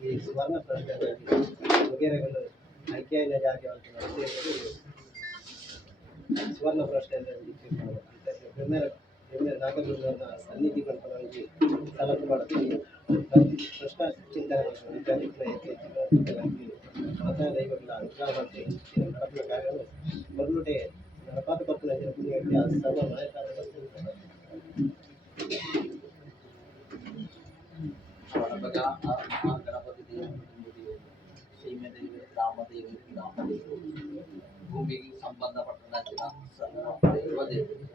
ಈ ಸುವರ್ಣ ಪ್ರಶ್ನೆಗಳಲ್ಲಿ ವಗೇರೆಗಳು ಆಯ್ಕೆಯಾದ ಜಾಗವನ್ನು ಸುವರ್ಣ ಪ್ರಶ್ನೆಯಲ್ಲಿ ನಾಗದುರ್ಗದ ಸನ್ನಿಧಿ ಮಂಟಪಗಳಿಗೆ ಸಲಹೆ ಮಾಡುತ್ತೀವಿ. ಪ್ರಶ್ನ ಚಿಂತನೆ ಮತ ದೈವಗಳ ಅನುಗ್ರಹ ಮಾಡಿ ನಡೆದ ಕಾರ್ಯವು ಮರುನುಡೆ ನಡಪಾತಪತ್ತಿನ ಪುಣ್ಯಕ್ಕೆ ಸರ್ವ ನಾಯಕರ ಗಣಪತಿ ದೇವರು ಸೀಮೆದೇವಿ ರಾಮದೇವಿ ಭೂಮಿಗೆ ಸಂಬಂಧಪಟ್ಟ ಸರ್ವ ದೇವರು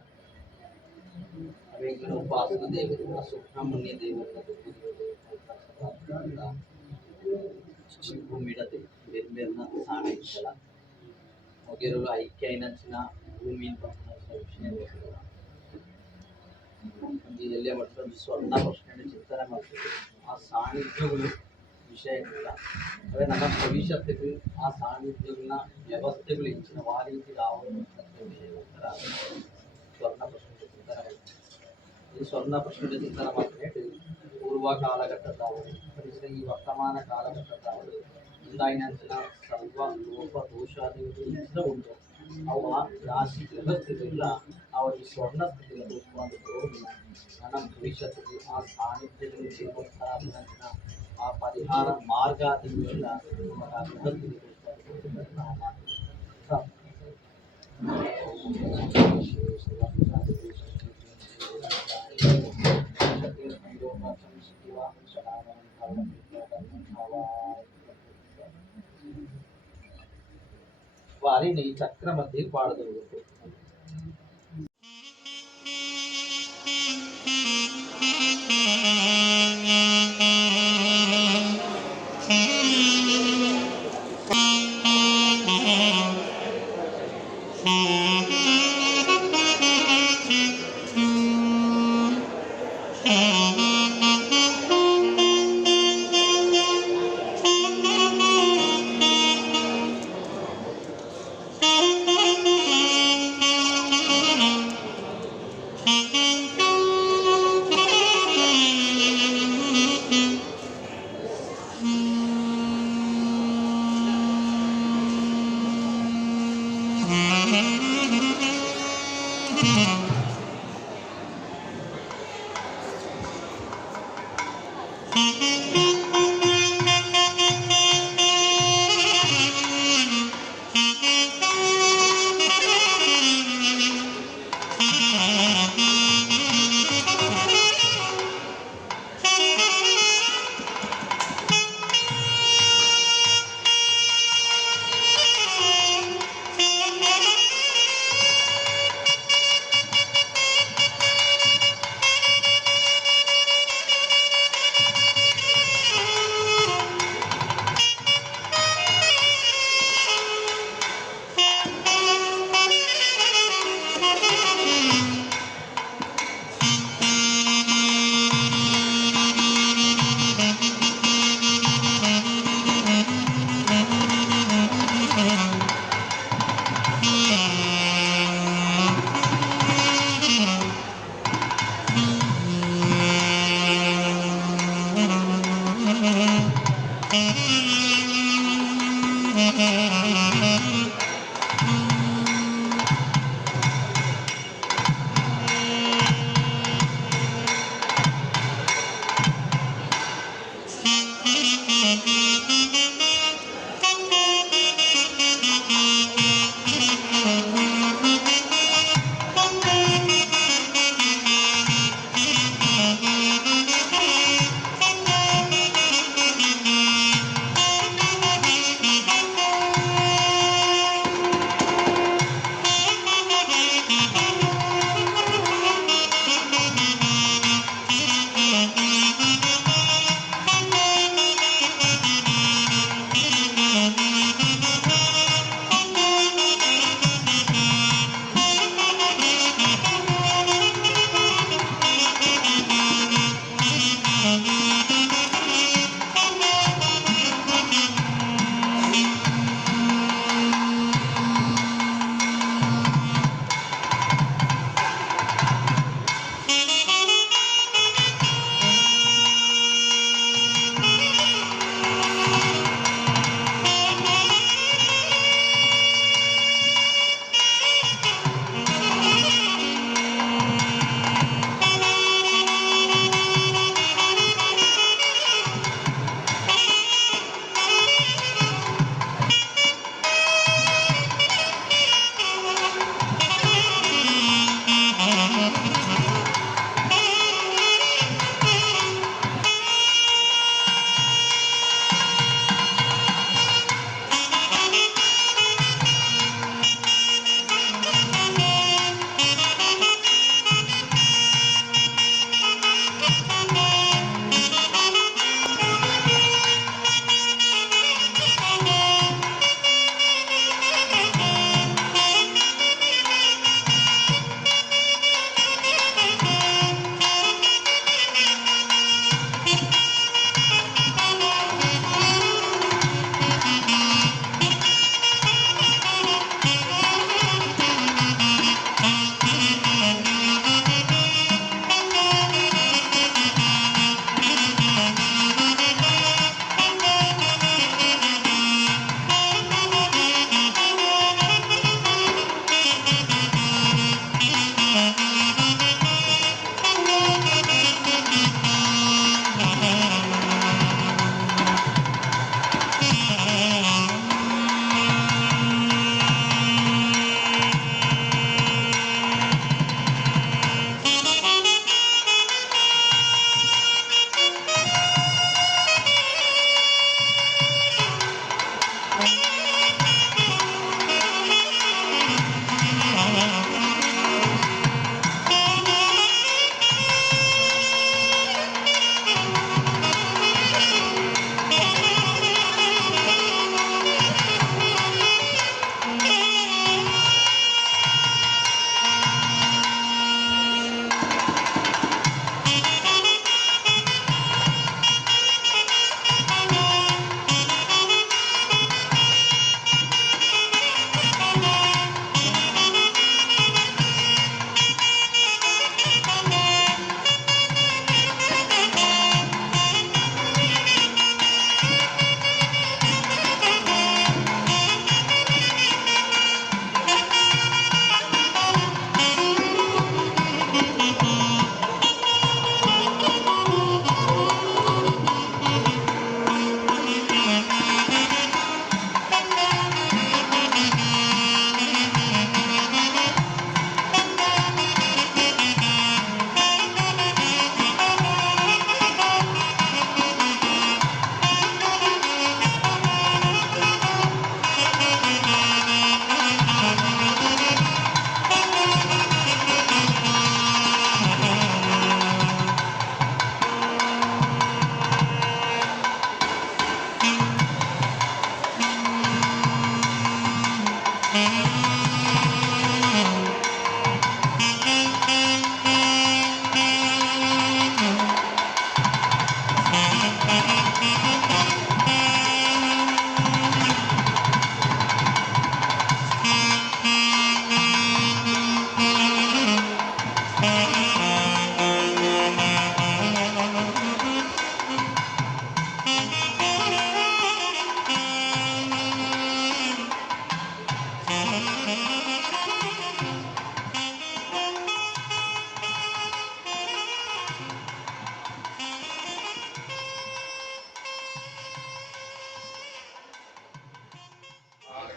ಅವೇಗಳು ಉಪಾಸಕ ದೇವರು ಸುಬ್ರಹ್ಮಣ್ಯ ದೇವರು ಭೂಮಿಡತೆ ಬೇರ್ಬೇರ್ನ ಸಾಣಿಗಳ ವಗೇರೆಗಳು ಐಕ್ಯ అయినంచిన ಭೂಮಿಯನ್ನು పంపిన విషయం ಎಲ್ಲ ಮಟ್ಟದಲ್ಲಿ ಸ್ವರ್ಣ ಪ್ರಶ್ನೆ ಚಿಂತನೆ ಮಾಡ್ತೀವಿ. ಆ ಸಾನ್ನಿಧ್ಯಗಳು ವಿಷಯ ಇಲ್ಲ ಅದೇ ನಮ್ಮ ಭವಿಷ್ಯತ್ತಿಗೆ ಆ ಸಾನ್ನಿಧ್ಯಗಳನ್ನ ವ್ಯವಸ್ಥೆಗಳು ಹೆಚ್ಚಿನ ಆ ರೀತಿ ವಿಷಯಗೋಸ್ಕರ ಸ್ವರ್ಣ ಪ್ರಶ್ನೆ ಚಿಂತನೆ ಮಾಡ್ತೀವಿ. ಈ ಸ್ವರ್ಣ ಪ್ರಶ್ನೆ ಚಿಂತನೆ ಮಾಡಿದ್ರೆ ಪೂರ್ವ ಕಾಲಘಟ್ಟದ ಈ ವರ್ತಮಾನ ಕಾಲಘಟ್ಟದ ಮುಂದಾಗಿನ ಸರ್ವ ಲೋಪ ದೋಷಾದಿಗಳು ಉಂಟು ಅವ ರಾಶಿ ವ್ಯವಸ್ಥೆಗಳಿಲ್ಲ ಅವರಿಗೆ ಸ್ವರ್ಣ ಸ್ಥಿತಿಗಳು ನನ್ನ ಭವಿಷ್ಯದಲ್ಲಿ ಆ ಸಾನ್ನಿಧ್ಯಗಳು ಜೀವೋತ್ತರ ಆ ಪರಿಹಾರ ಮಾರ್ಗಾದಿಗಳೆಲ್ಲ వారిని ఈ చక్ర మధ్య పాడదలుగుతుంది.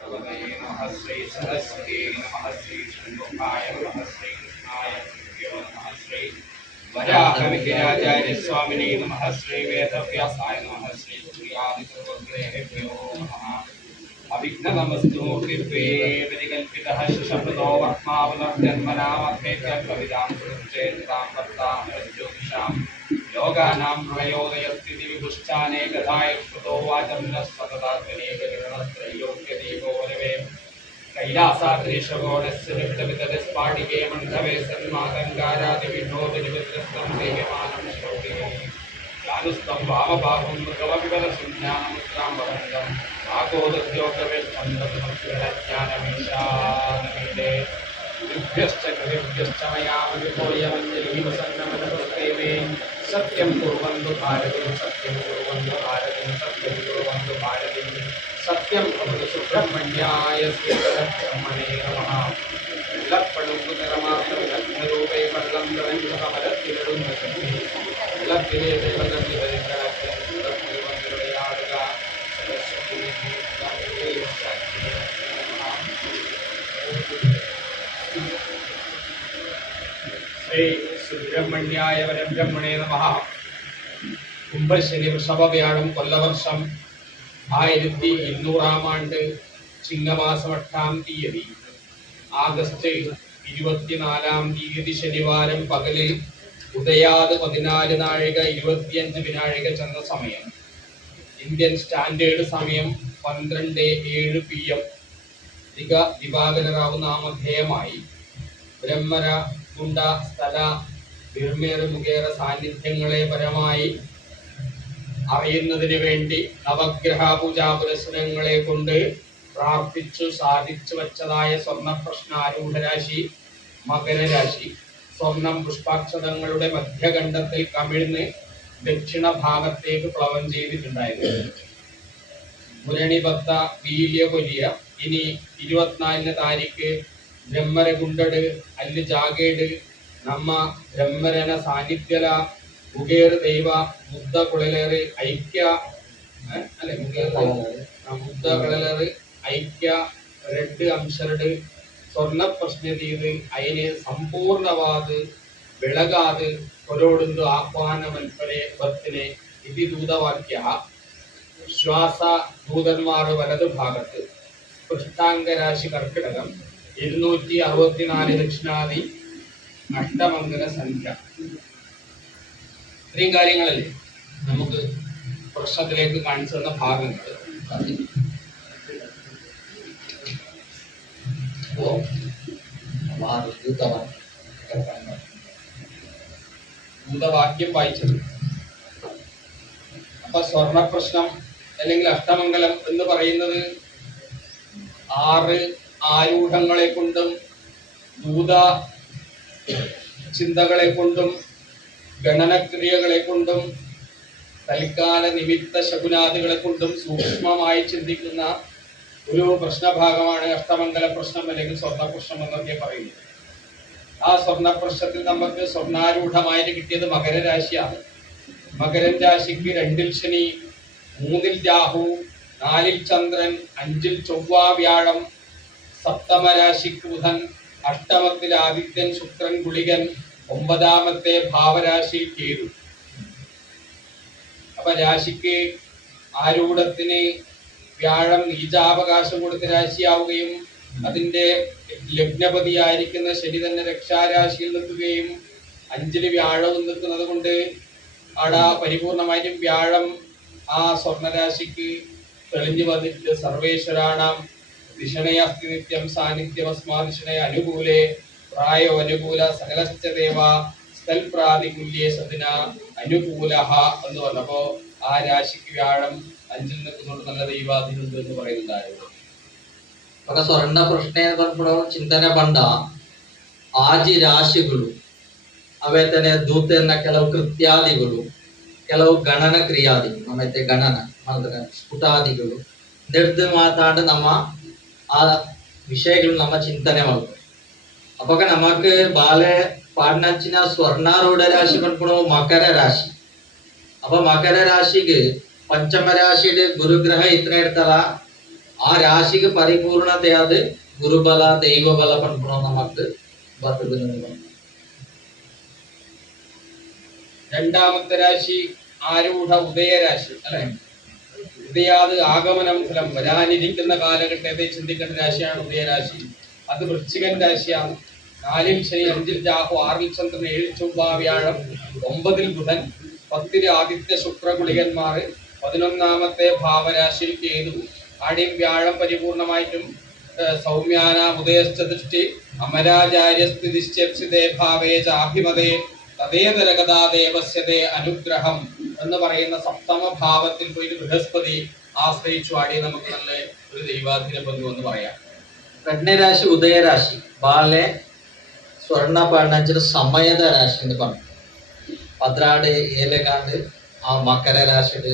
भगवते नमः श्री सरस्वती नमः श्री षण्मुखाय नमः श्री कृष्णाय नमः श्री वराह विद्याचार्य स्वामिने नमः श्री वेदव्यासाय नमः श्री सूर्यादिसर्वग्रहेभ्यो नमः अभिघ्नमस्तु मूर्तित्वे विकल्पितः शशप्रदो वर्त्मावलर्जन्मनामभेद्यं कवितां सुरक्षेत्रां वर्तां ज्योतिषां योगानां प्रयोदयस्थितिविभुश्चानेकधायुष्कृतो वाचं न सततात्मनेककिरणत्रैलोक्यदीपो वरवे कैलासाद्रीशगोडस्य निष्टवितस्पाटिके मण्डवे सन्मातङ्गारादिविभोजनिवृत्तं देयमानं श्रोतिः चानुस्तं वामबाहुं मृगवपिबलशून्यानमुद्रां वरन्दम् आकोदस्योग्रवेष्टं तत्त्वज्ञानमीशानमीडे दिव्यश्च कृतिभ्यश्च मया विभोयमञ्जलिः वसन्नमनस्ते मे सत्यं कुर्वन्तु भारतीं सत्यं कुर्वन्तु भारतीं सत्यं कुर्वन्तु भारतीं सत्यं भवतु सुब्रह्मण्याय श्रीपरब्रह्मणे नमः लक्ष्मणं निरमात्रं लग्नरूपे पल्लं दरञ्जकमलत्तिरडुं नशन्ति लक्ष्मीले देवगन्धि भरितरक्षं लक्ष्मीवन्दिरयादुग सरस्वती श्री സുബ്രഹ്മണ്യായ പരബ്രഹ്മണേ നമഃ. കുംഭശനി വൃഷഭവ്യാഴം കൊല്ലവർഷം 1200 ചിങ്ങമാസം 8-ാം തീയതി ആഗസ്റ്റ് 24-ാം തീയതി ശനിവാരം പകലിൽ ഉദയാത് 14 നാഴിക 25 വിനാഴിക ചെന്ന സമയം. ഇന്ത്യൻ സ്റ്റാൻഡേർഡ് സമയം 12:07 PM. ദിവാകര റാവു നാമധേയമായി ബ്രഹ്മര ഗുണ്ട സ്ഥല നിർമ്മേർ മുഖേറ സാന്നിധ്യങ്ങളെ പരമായി അറിയുന്നതിന് വേണ്ടി നവഗ്രഹ പൂജാ പുരസ്സരങ്ങളെ കൊണ്ട് പ്രാർത്ഥിച്ചു സാധിച്ചു വച്ചതായ സ്വർണ്ണ പ്രശ്നാരൂഢരാശി മകരരാശി. സ്വർണം പുഷ്പാക്ഷതങ്ങളുടെ മധ്യഖണ്ഡത്തിൽ കമിഴ്ന്ന് ദക്ഷിണ ഭാഗത്തേക്ക് പ്ലവം ചെയ്തിട്ടുണ്ടായിരുന്നു. മുരണിപത്ത വീല്യ കൊലിയ. ഇനി 24 താരീഖ് ബ്രഹ്മര ഗുണ്ടട് അല്ല് ജാഗേട് നമ്മ ബ്രഹ്മരന സാന്നിധ്യല മുഖേർ ദൈവ മുദ്ദ കുഴലേറ് ഐക്യ അല്ലെ മുദ്ദ കുഴലേറ് ഐക്യ റെഡ് അംശരട് സ്വർണ്ണ പ്രശ്നതീത് അതിന് സമ്പൂർണവാത് ಬೆಳಗಾದು ಹೊರಡುಂದು ಆಹ್ವಾನ ಮಲ್ಪನೆ ಬರ್ತನೆ ಇತಿ ದೂತವಾಕ್ಯ. ಶ್ವಾಸ ദൂതന്മാർ വലതു ഭാഗത്ത്. പൃഷ്ഠാംഗ രാശി കർക്കിടകം. 264 ദക്ഷിണാദി അഷ്ടമംഗല സംഖ്യ. ഇത്രയും കാര്യങ്ങളല്ലേ നമുക്ക് പ്രശ്നത്തിലേക്ക് കാണിച്ചു തന്ന ഭാഗങ്ങൾ. ഭൂതവാക്യം വായിച്ചത്. അപ്പൊ സ്വർണ പ്രശ്നം അല്ലെങ്കിൽ അഷ്ടമംഗലം എന്ന് പറയുന്നത് 6 ആരൂഢങ്ങളെ കൊണ്ടും ഭൂത ചിന്തകളെ കൊണ്ടും ഗണനക്രിയകളെ കൊണ്ടും തൽക്കാല നിമിത്ത ശകുനാദികളെ കൊണ്ടും സൂക്ഷ്മമായി ചിന്തിക്കുന്ന ഒരു പ്രശ്നഭാഗമാണ് അഷ്ടമംഗല പ്രശ്നം അല്ലെങ്കിൽ സ്വർണ്ണ പ്രശ്നം എന്നൊക്കെ പറയുന്നത്. ആ സ്വർണ്ണ പ്രശ്നത്തിൽ നമുക്ക് സ്വർണ്ണാരൂഢമായിട്ട് കിട്ടിയത് മകരരാശിയാണ്. മകരൻ രാശിക്ക് 2-ൽ ശനി, 3-ൽ രാഹു, 4-ൽ ചന്ദ്രൻ, 5-ൽ ചൊവ്വ വ്യാഴം, സപ്തമ രാശിക്ക് ബുധൻ, അഷ്ടമത്തിൽ ആദിത്യൻ ശുക്രൻ ഗുളികൻ, 9-ാമത്തെ ഭാവരാശിയിൽ കേതു. അപ്പൊ രാശിക്ക് ആരൂഢത്തിന് വ്യാഴം നീചാവകാശം കൊടുത്ത് രാശിയാവുകയും അതിന്റെ ലഗ്നപതിയായിരിക്കുന്ന ശനി തന്നെ രക്ഷാരാശിയിൽ നിൽക്കുകയും 5-ൽ വ്യാഴവും നിൽക്കുന്നത് കൊണ്ട് അവിടെ പരിപൂർണമായിട്ടും വ്യാഴം ആ സ്വർണരാശിക്ക് തെളിഞ്ഞു വന്നിട്ട് സർവേശ്വരാണാം ദിഷണയസ്തി നിത്യം സാന്നിധ്യമസ്മാദിഷണയ അനുകൂലേ പ്രായോ അനുകൂല സകലശ്ചദേവ സ്ഥൽപ്രാതികൂല്യേ സദിന അനുകൂല എന്ന് പറഞ്ഞപ്പോ ആ രാശിക്ക് വ്യാഴം 5-ൽ നിൽക്കുന്നുണ്ട്, നല്ല ദൈവാധീനം എന്ന് പറയുന്നുണ്ടായിരുന്നു. ఒక స్వర్ణ ప్రశ్న ఏర్పడడం చింతన ಬಂದ ಆಜಿ ರಾಶಿಗಳು ಅವೇ ತಾನೆ ದೂತನ ಕೆಲವು ಕೃತ್ಯಾದಿಗಳು, ಕೆಲವು ಗಣನ ಕ್ರಿಯಾದಿಗಳು, ನಮ್ಮೈತೆ ಗಣನ ಮಾಡಿದ್ರೆ ಸ್ಫುಟಾದಿಗಳು ನಡೆದು ಮಾತಾಡಿ ನಮ್ಮ ಆ ವಿಷಯಗಳು ನಮ್ಮ ಚಿಂತನೆ ಮಾಡ್ಬೇಕು. ಅವಾಗ ನಮക്ക് ಬಾಲೆ ಪಾಡ್ನಚ್ಚಿನ ಸ್ವರ್ಣಾರೂಢ ರಾಶಿ ಬಂದ್ಬಿಡೋ ಮಕರ ರಾಶಿ. ಅಪ್ಪ ಮಕರ ರಾಶಿಗೆ ಪಂಚಮ ರಾಶಿയുടെ ഗുരുഗ്രഹം ഇത്ര എടുത്തല ಆ ರಾಶಿಗೆ ಪರಿಪೂರ್ಣತೆ ಆದ ಗುರುಬಲ ದೈವಬಲ ಪಡ್ಬಿಡೋ നമുക്ക് ബന്ധപ്പെടുന്നു. രണ്ടാമത്തെ രാശി ആരൂഢ ഉദയരാശി അല്ലെ. ഉദയാത് ആഗമനം ഫലം, വരാനിരിക്കുന്ന കാലഘട്ടത്തെ ചിന്തിക്കേണ്ട രാശിയാണ് ഉദയരാശി. അത് വൃശ്ചികൻ രാശിയാണ്. 4-ൽ ശനി, 5-ൽ രാഹു, 6-ൽ ചന്ദ്രൻ, 7-ൽ ചൊവ്വ, വ്യാഴം, 9-ൽ ബുധൻ, 10-ൽ ആദിത്യ ശുക്ര ഗുളികന്മാർ, 11-ാമത്തെ ഭാവരാശിയിൽ കേതു. ആദ്യം വ്യാഴം പരിപൂർണമായിട്ടും സൗമ്യാന ഉദയസ്ഥ ദൃഷ്ടി അമരാചാര്യസ്ഥിതിശ്ചേ ഭാവേ ചാഭിമതേ തദേതരഗതാ ദേവസ്യതേ അനുഗ്രഹം എന്ന് പറയുന്ന സപ്തമ ഭാവത്തിൽ പോയിട്ട് ബൃഹസ്പതി ആശ്രയിച്ചു ആടി നമുക്ക് നല്ല ഒരു ദൈവാധീന ബന്ധു എന്ന് പറയാം. കന്യരാശി ഉദയരാശി ಬಾಳೆ ಸ್ವರ್ಣ ಪಾಂಡಂಚಿನ ಸಮಯದ ರಾಶಿ ಅಂತ പറഞ്ഞു. 16 ಏಳೆಗಾಂಡು ಆ ಮಕರ ರಾಶಿಡ್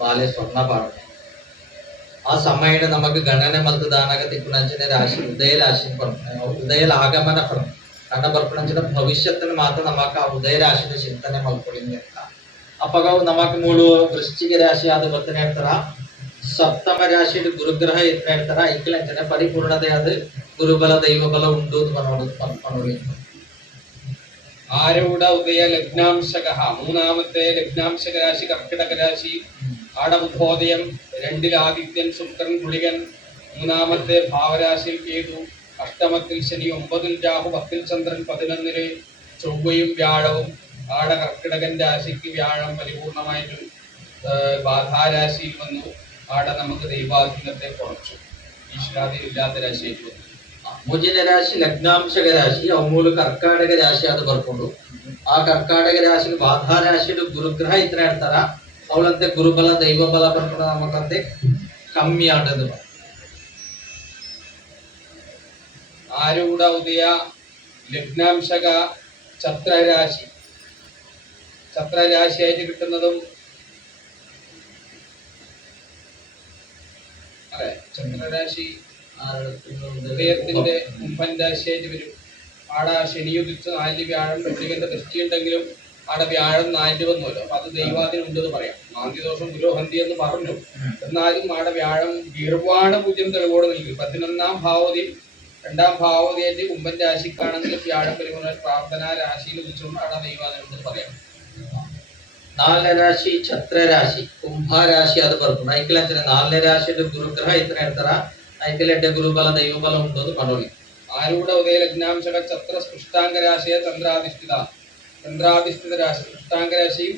ಬಾಳೆ ಸ್ವರ್ಣ ಪಾಂಡ ಆ ಸಮಯ നമുക്ക് ഗണന മൽത്തദാനക തിപ്പുനഞ്ചിനെ രാശി ഉദയരാശി പറഞ്ഞു. ഉദയൽ ആഗമന പറഞ്ഞു. കണ്ട ಬರ್ಪಣಂಚಿನ ಭವಿಷ್ಯത്തിന് മാത്രം നമുക്ക് ಆ ಉದಯರಾಶಿನ ಚಿಂತನೆ ಮಾಡ್ಕೊಳ್ಳಿಂದ ಅಪ್ಪಗ നമുക്ക് ಮೂಳು ವೃಶ್ಚಿಕ ರಾಶಿ ಆದ ಬತ್ತನೆ ಹೇಳ್ತಾರ. ಸಪ್ತಮ ರಾಶಿ ಗುರುಗ್ರಹ ಇತ್ರ ಹೇಳ್ತಾರ. ಐಕ್ಯಲಂಚನೆ ಪರಿಪೂರ್ಣತೆ ಆದ ಗುರುಬಲ ದೈವಬಲ ಉಂಟು പറഞ്ഞു. ആരൂഢ ഉദയ ലഗ്നാംശക, 3-ാമത്തെ ലഗ്നാംശക രാശി കർക്കിടക രാശി. ആടബുദ്ധോദയം, 2-ൽ ആദിത്യൻ ശുക്രൻ ഗുളികൻ, 3-ാമത്തെ ഭാവരാശിയിൽ കേതു, 8-മത്തിൽ ശനി, 9-ൽ രാഹു, 10-ൽ ചന്ദ്രൻ, 11-ൽ ചൊവ്വയും വ്യാഴവും. ആട കർക്കിടകൻ രാശിക്ക് വ്യാഴം പരിപൂർണമായിട്ടും ബാധാരാശിയിൽ വന്നു. ആടെ നമുക്ക് ദൈവാധീനത്തെ കുറച്ചു, ഈശ്വരാധീനം ഇല്ലാത്ത രാശിയായിട്ട് വന്നു. ಮುಂಜಿನ ರಾಶಿ ಲಗ್ನಾಂಶಕ ರಾಶಿ ಅವಮೂಲು ಕರ್ಕಾಟಕ ರಾಶಿ ಅದು ಬರ್ಕೊಂಡು ಆ ಕರ್ಕಾಟಕ ರಾಶಿ ಬಾಧಾ ರಾಶಿ ಗುರುಗ್ರಹ ಇತ್ರ ಹೇಳ್ತಾರ. ಅವಳಂತೆ ಗುರುಬಲ ದೈವಬಲ ಬರ್ಕೊಂಡು ನಮಗಂತೆ ಕಮ್ಮಿ ಆಟದು. ആരൂഢ ഉദയ ലഗ്നാംശക ഛത്രരാശി. ഛത്രരാശിയായിട്ട് കിട്ടുന്നതും അല്ലെ. ഛത്രരാശി ഹൃദയത്തിന്റെ മുമ്പൻ രാശിയായിട്ട് വരും. ആടെ ശനിയുദിച്ച് 4-ൽ വ്യാഴം ഗുളികന്റെ ദൃഷ്ടിയുണ്ടെങ്കിലും ആടെ വ്യാഴം 4-ൽ വന്നുവല്ലോ. അപ്പൊ അത് ദൈവാധീനം ഉണ്ടെന്ന് പറയാം. മാന്തിദോഷം ഗുരുഹന്തി എന്ന് പറഞ്ഞു. എന്നാലും ആടെ വ്യാഴം ഗീർവാണ പൂജ്യം തെളിവോടെ നിൽക്കും. 11-ാം ഭാവതി 2-ാം ഭാവതിയായിട്ട് കുംഭൻ രാശിക്കാണെങ്കിലും വ്യാഴം പരിപൂർണ്ണ പ്രാർത്ഥന രാശിയിൽ ഉദിച്ചുകൊണ്ട് ആടെ ദൈവാധീനം ഉണ്ടെന്ന് പറയാം. 4ನೇ ರಾಶಿ ಛತ್ರರಾಶಿ ಕುಂಭರಾಶಿ ಅದು ಬರ್ಕೊಂಡು ಐಕ್ಯಲಂಚನೆ 4ನೇ ರಾಶಿ ಗುರುಗ್ರಹ ಇತ್ರ ಹೇಳ್ತಾರ. ಐಕ್ಯಲೆಡ್ಡೆ ಗುರುಬಲ ದೈವಬಲ ಉಂಟು ಅದು ಪಡೋಲಿ. ആരൂഢ ഉദയ ലഗ്നാംശക ഛത്ര സ്പൃഷ്ടാംഗ രാശിയെ ചന്ദ്രാധിഷ്ഠിത. ചന്ദ്രാധിഷ്ഠിത രാശി സ്പൃഷ്ടാംഗ രാശിയും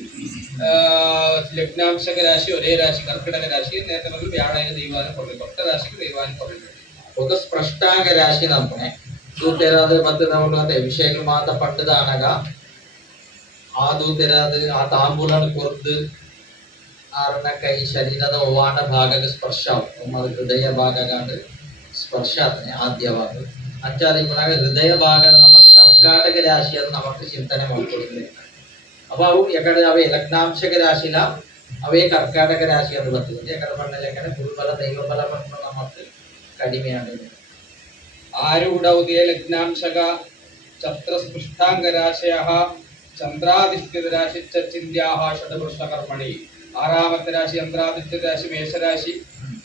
ലഗ്നാംശക രാശി ഒരേ രാശി കർക്കിടക രാശി. നേരത്തെ പറഞ്ഞ വ്യാഴായ ദൈവാനം പറഞ്ഞു. 10 രാശിക്ക് ദൈവാനം പറഞ്ഞു. ఒక స్పష్టాంగ రాశి ನಮ್ಮನೆ ದೂತೆರಾದ ಮತ್ತೆ ನಾವು ಅದೇ ವಿಷಯಗಳು ಮಾತ ಪಟ್ಟದಾನಾಗ ಆ ದೂತೆರಾದ ಆ ತಾಂಬೂಲನ ಕೊರ್ದು ಆರನ ಕೈ ಶರೀರದ ಒವಾಣ ಭಾಗಕ್ಕೆ ಸ್ಪರ್ಶ ಆಗುತ್ತೆ. ಹೃದಯ ಭಾಗಗಾಂಡು ಸ್ಪರ್ಶ ಆಗ್ತಾನೆ ಆದ್ಯವಾಗ ಅಂಚಾದ ಹೃದಯ ಭಾಗ ನಮಗೆ ಕರ್ಕಾಟಕ ರಾಶಿ ಅದು ನಮಗೆ ಚಿಂತನೆ ಮಾಡ್ಕೊಳ್ತೇವೆ. ಅವ ಅವು ಯಾಕಡೆ ಅವೇ ಲಗ್ನಾಂಶಕ ರಾಶಿಲ ಅವೇ ಕರ್ಕಾಟಕ ರಾಶಿ ಅದು ಬರ್ತದೆ. ಯಾಕಡೆ ಬಂದಲ್ಲಿ ಯಾಕಂದ್ರೆ ಗುರುಬಲ ದೈವಬಲ ಬಂದು ನಮಗೆ കടിമയാണ്. ആരൂഢ ഉദയ ലഗ്നാംശക ഛത്ര സ്പൃഷ്ടാംഗ രാശയഃ ചന്ദ്രാധിഷ്ഠിത രാശി ചിന്ത്യാഹ ഷഡവൃഷകർമ്മണി. 6-ാമത്തെ രാശി ചന്ദ്രാധിഷ്ഠിത രാശി മേഷരാശി.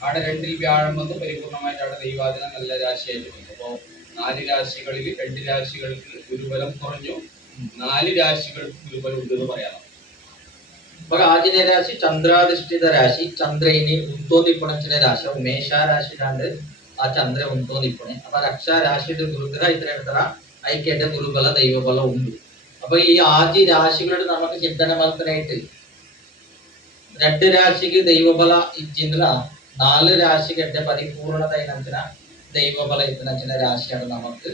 ആടെ 2-ൽ വ്യാഴം വന്ന് പരിപൂർണമായിട്ട് അവിടെ ദൈവാധീനം നല്ല രാശിയായിട്ട് വന്നു. അപ്പോൾ 4 രാശികളിൽ 2 രാശികൾക്ക് ഗുരുബലം കുറഞ്ഞു, 4 രാശികൾക്ക് ഗുരുബലം ഉണ്ടെന്ന് പറയാം. ಬರ 5ನೇ ರಾಶಿ ಚಂದ್ರಾಧಿಷ್ಠಿತ ರಾಶಿ. ಚಂದ್ರ ಇನಿ ಉಂಟೋದಿಪ್ಪಣಂಚಿನ ರಾಶಿ ಅವು ಮೇಷ ರಾಶಿ ಅಂದ್ರೆ ಆ ಚಂದ್ರ ಉಂಟೋದಿಪ್ಪಣೆ. ಅಪ್ಪ ರಕ್ಷಾ ರಾಶಿ ಗುರುಗ್ರಹ ಇತರ ಹೇಳ್ತಾರ. ಐಕ್ಯದ ಗುರುಬಲ ದೈವಬಲ ಉಂಟು. അപ്പൊ ഈ ആദ്യ രാശികളുടെ നമുക്ക് ചിന്തന മന്ത്രമായിട്ട് 2 രാശിക്ക് ദൈവബല ഇച്ചില്ല, 4 രാശികളുടെ പരിപൂർണത ഇനത്തിന ദൈവബല ഇത്തനച്ചിന രാശിയാണ് നമുക്ക്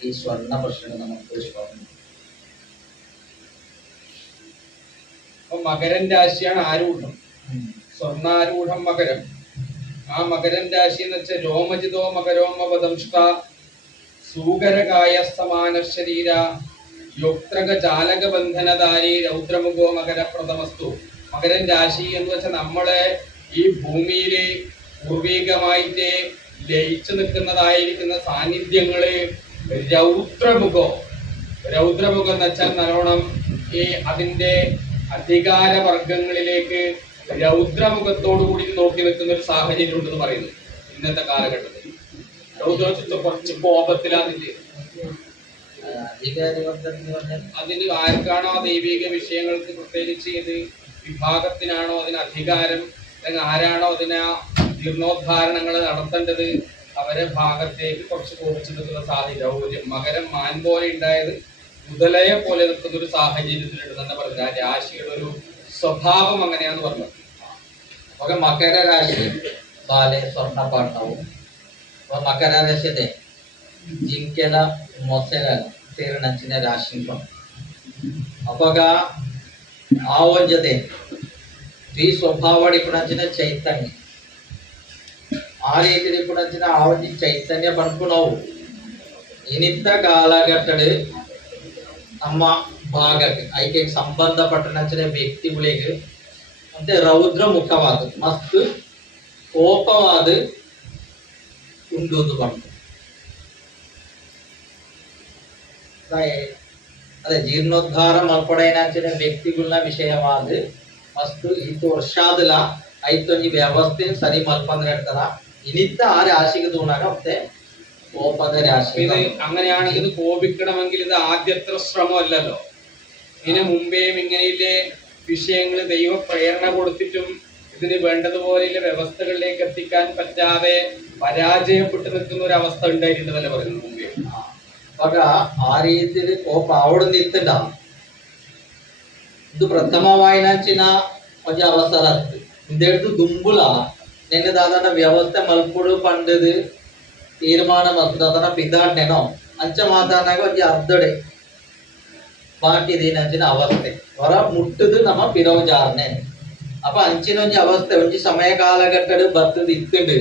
ഈ സ്വർണ്ണ പ്രശ്നം നമുക്ക് സ്വർണ്ണം. അപ്പൊ മകരൻ രാശിയാണ് ആരൂഢം. സ്വർണ്ണാരൂഢം മകരം. ആ മകരൻ രാശി എന്ന് വെച്ചാൽ രോമജിതോ മകരോമപദംഷ്ട സൂകരകായ സമാന ശരീര യോക്ത്രക ജാലക ബന്ധനധാരി രൗദ്രമുഖോ മകര പ്രഥമസ്തു. മകരൻ രാശി എന്ന് വെച്ചാൽ നമ്മളെ ഈ ഭൂമിയിലെ പൂർവികമായിട്ട് ലയിച്ചു നിൽക്കുന്നതായിരിക്കുന്ന സാന്നിധ്യങ്ങള് രൗദ്രമുഖം എന്ന് വെച്ചാൽ നല്ലോണം ഈ അതിൻ്റെ അധികാര വർഗങ്ങളിലേക്ക് രൗദ്രമുഖത്തോടു കൂടി നോക്കി നിൽക്കുന്ന ഒരു സാഹചര്യം ഉണ്ടെന്ന് പറയുന്നു ഇന്നത്തെ കാലഘട്ടത്തിൽ. രൗദ്രം കുറച്ച് കോപത്തിലാന്നില്ല. അതിന് ആർക്കാണോ ആ ദൈവിക വിഷയങ്ങൾക്ക് പ്രത്യേകിച്ച് ഇത് വിഭാഗത്തിനാണോ അതിന് അധികാരം, അല്ലെങ്കിൽ ആരാണോ അതിന് ജീർണോദ്ധാരണങ്ങൾ നടത്തേണ്ടത്, അവരെ ഭാഗത്തേക്ക് കുറച്ച് കോപിച്ചു നിൽക്കുന്ന സാഹചര്യം. മകരം മാൻ പോലെ ഉണ്ടായത് മുതലയെ പോലെ നിൽക്കുന്ന ഒരു സാഹചര്യത്തിലുണ്ട് തന്നെ പറഞ്ഞത്. ആ രാശിയുടെ ഒരു സ്വഭാവം അങ്ങനെയാന്ന് പറഞ്ഞത്. ഒക്കെ മകര രാശി ಬಾಲೆ ಸ್ವರ್ಣ ಪಾಠವು ಮಕರ ರಾಶಿದೆ ಜಿಂಕೆಲ ಮೊಸೆಲ ಸೇರಿನಂಚಿನ ರಾಶಿ ಅವಾಗ ಆವಂಜದೆ ದ್ವಿ ಸ್ವಭಾವಡಿ ಪುಣಂಚಿನ ಚೈತನ್ಯ ಆ ರೀತಿ ಪುಣಂಚಿನ ಆವಂಜಿ ಚೈತನ್ಯ ಬಂದ್ಕು ನಾವು ಇನಿತ್ತ ಕಾಲಘಟ್ಟದ ನಮ್ಮ ಭಾಗಕ್ಕೆ ಐಕೆ ಸಂಬಂಧಪಟ್ಟನಂಚಿನ ವ್ಯಕ್ತಿಗಳಿಗೆ ಮತ್ತೆ ರೌದ್ರ ಮುಖವಾದ ಮಸ್ತ್ ಕೋಪವಾದ ಉಂಡು ಬಂತು. ಅದೇ ಜೀರ್ಣೋದ್ಧಾರ ಮಲ್ಪಡೇನಂಚಿನ ವ್ಯಕ್ತಿಗಳ ವಿಷಯವಾದ ಮಸ್ತ್ ಇತ್ತು ವರ್ಷಾದಲ ಐತೊಂಜಿ ವ್ಯವಸ್ಥೆ ಸರಿ ಮಲ್ಪಂದ್ರೆ ಹೇಳ್ತಾರ ഇനിത്ത ആ രാശിക്ക് തൂണാക ಮತ್ತೆ കോപದ രാശി. ഇത് അങ്ങനെയാണെങ്കിൽ ഇത് കോപിക്കണമെങ്കിൽ ഇത് ആദ്യത്തെ ശ്രമമല്ലല്ലോ. ഇതിന് മുമ്പേയും ഇങ്ങനെയില്ലേ വിഷയങ്ങൾ ദൈവ പ്രേരണ കൊടുത്തിട്ടും ഇതിന് വേണ്ടതുപോലെയുള്ള വ്യവസ്ഥകളിലേക്ക് എത്തിക്കാൻ പറ്റാതെ പരാജയപ്പെട്ടു നിൽക്കുന്ന ഒരു അവസ്ഥ ഉണ്ടായിട്ടുണ്ടല്ലേ പറയുന്നത് മുമ്പേ. ಅವಾಗ ಆ ರೀತಿಯಲ್ಲಿ ಕೋಪ ಅವಡು ನಿಲ್ತಂಡ ಇದು ಪ್ರಥಮವಾಯಿನಂಚಿನ ಒಂದು ಅವಸರ ಇಂದೆಡ್ದು ದುಂಬುಲ ನೆನ್ನೆ ದಾದನ ವ್ಯವಸ್ಥೆ ಮಲ್ಪುಡು ಪಂಡದು ತೀರ್ಮಾನ ದಾದನ ಪಿದಾಡ್ನೆನೋ ಅಂಚ ಮಾತಾನಾಗ ಒಂದು ಅರ್ಧಡೆ ಬಾಕಿ ದಿನಂಚಿನ ಅವಸ್ಥೆ ಹೊರ ಮುಟ್ಟದು ನಮ್ಮ ಪಿರೋಜಾರ್ನೆ ಅಪ್ಪ ಅಂಚಿನ ಒಂಜಿ ಅವಸ್ಥೆ ಒಂಜಿ ಸಮಯ ಕಾಲಘಟ್ಟಡು ಬತ್ತದು ಇತ್ತುಂಡು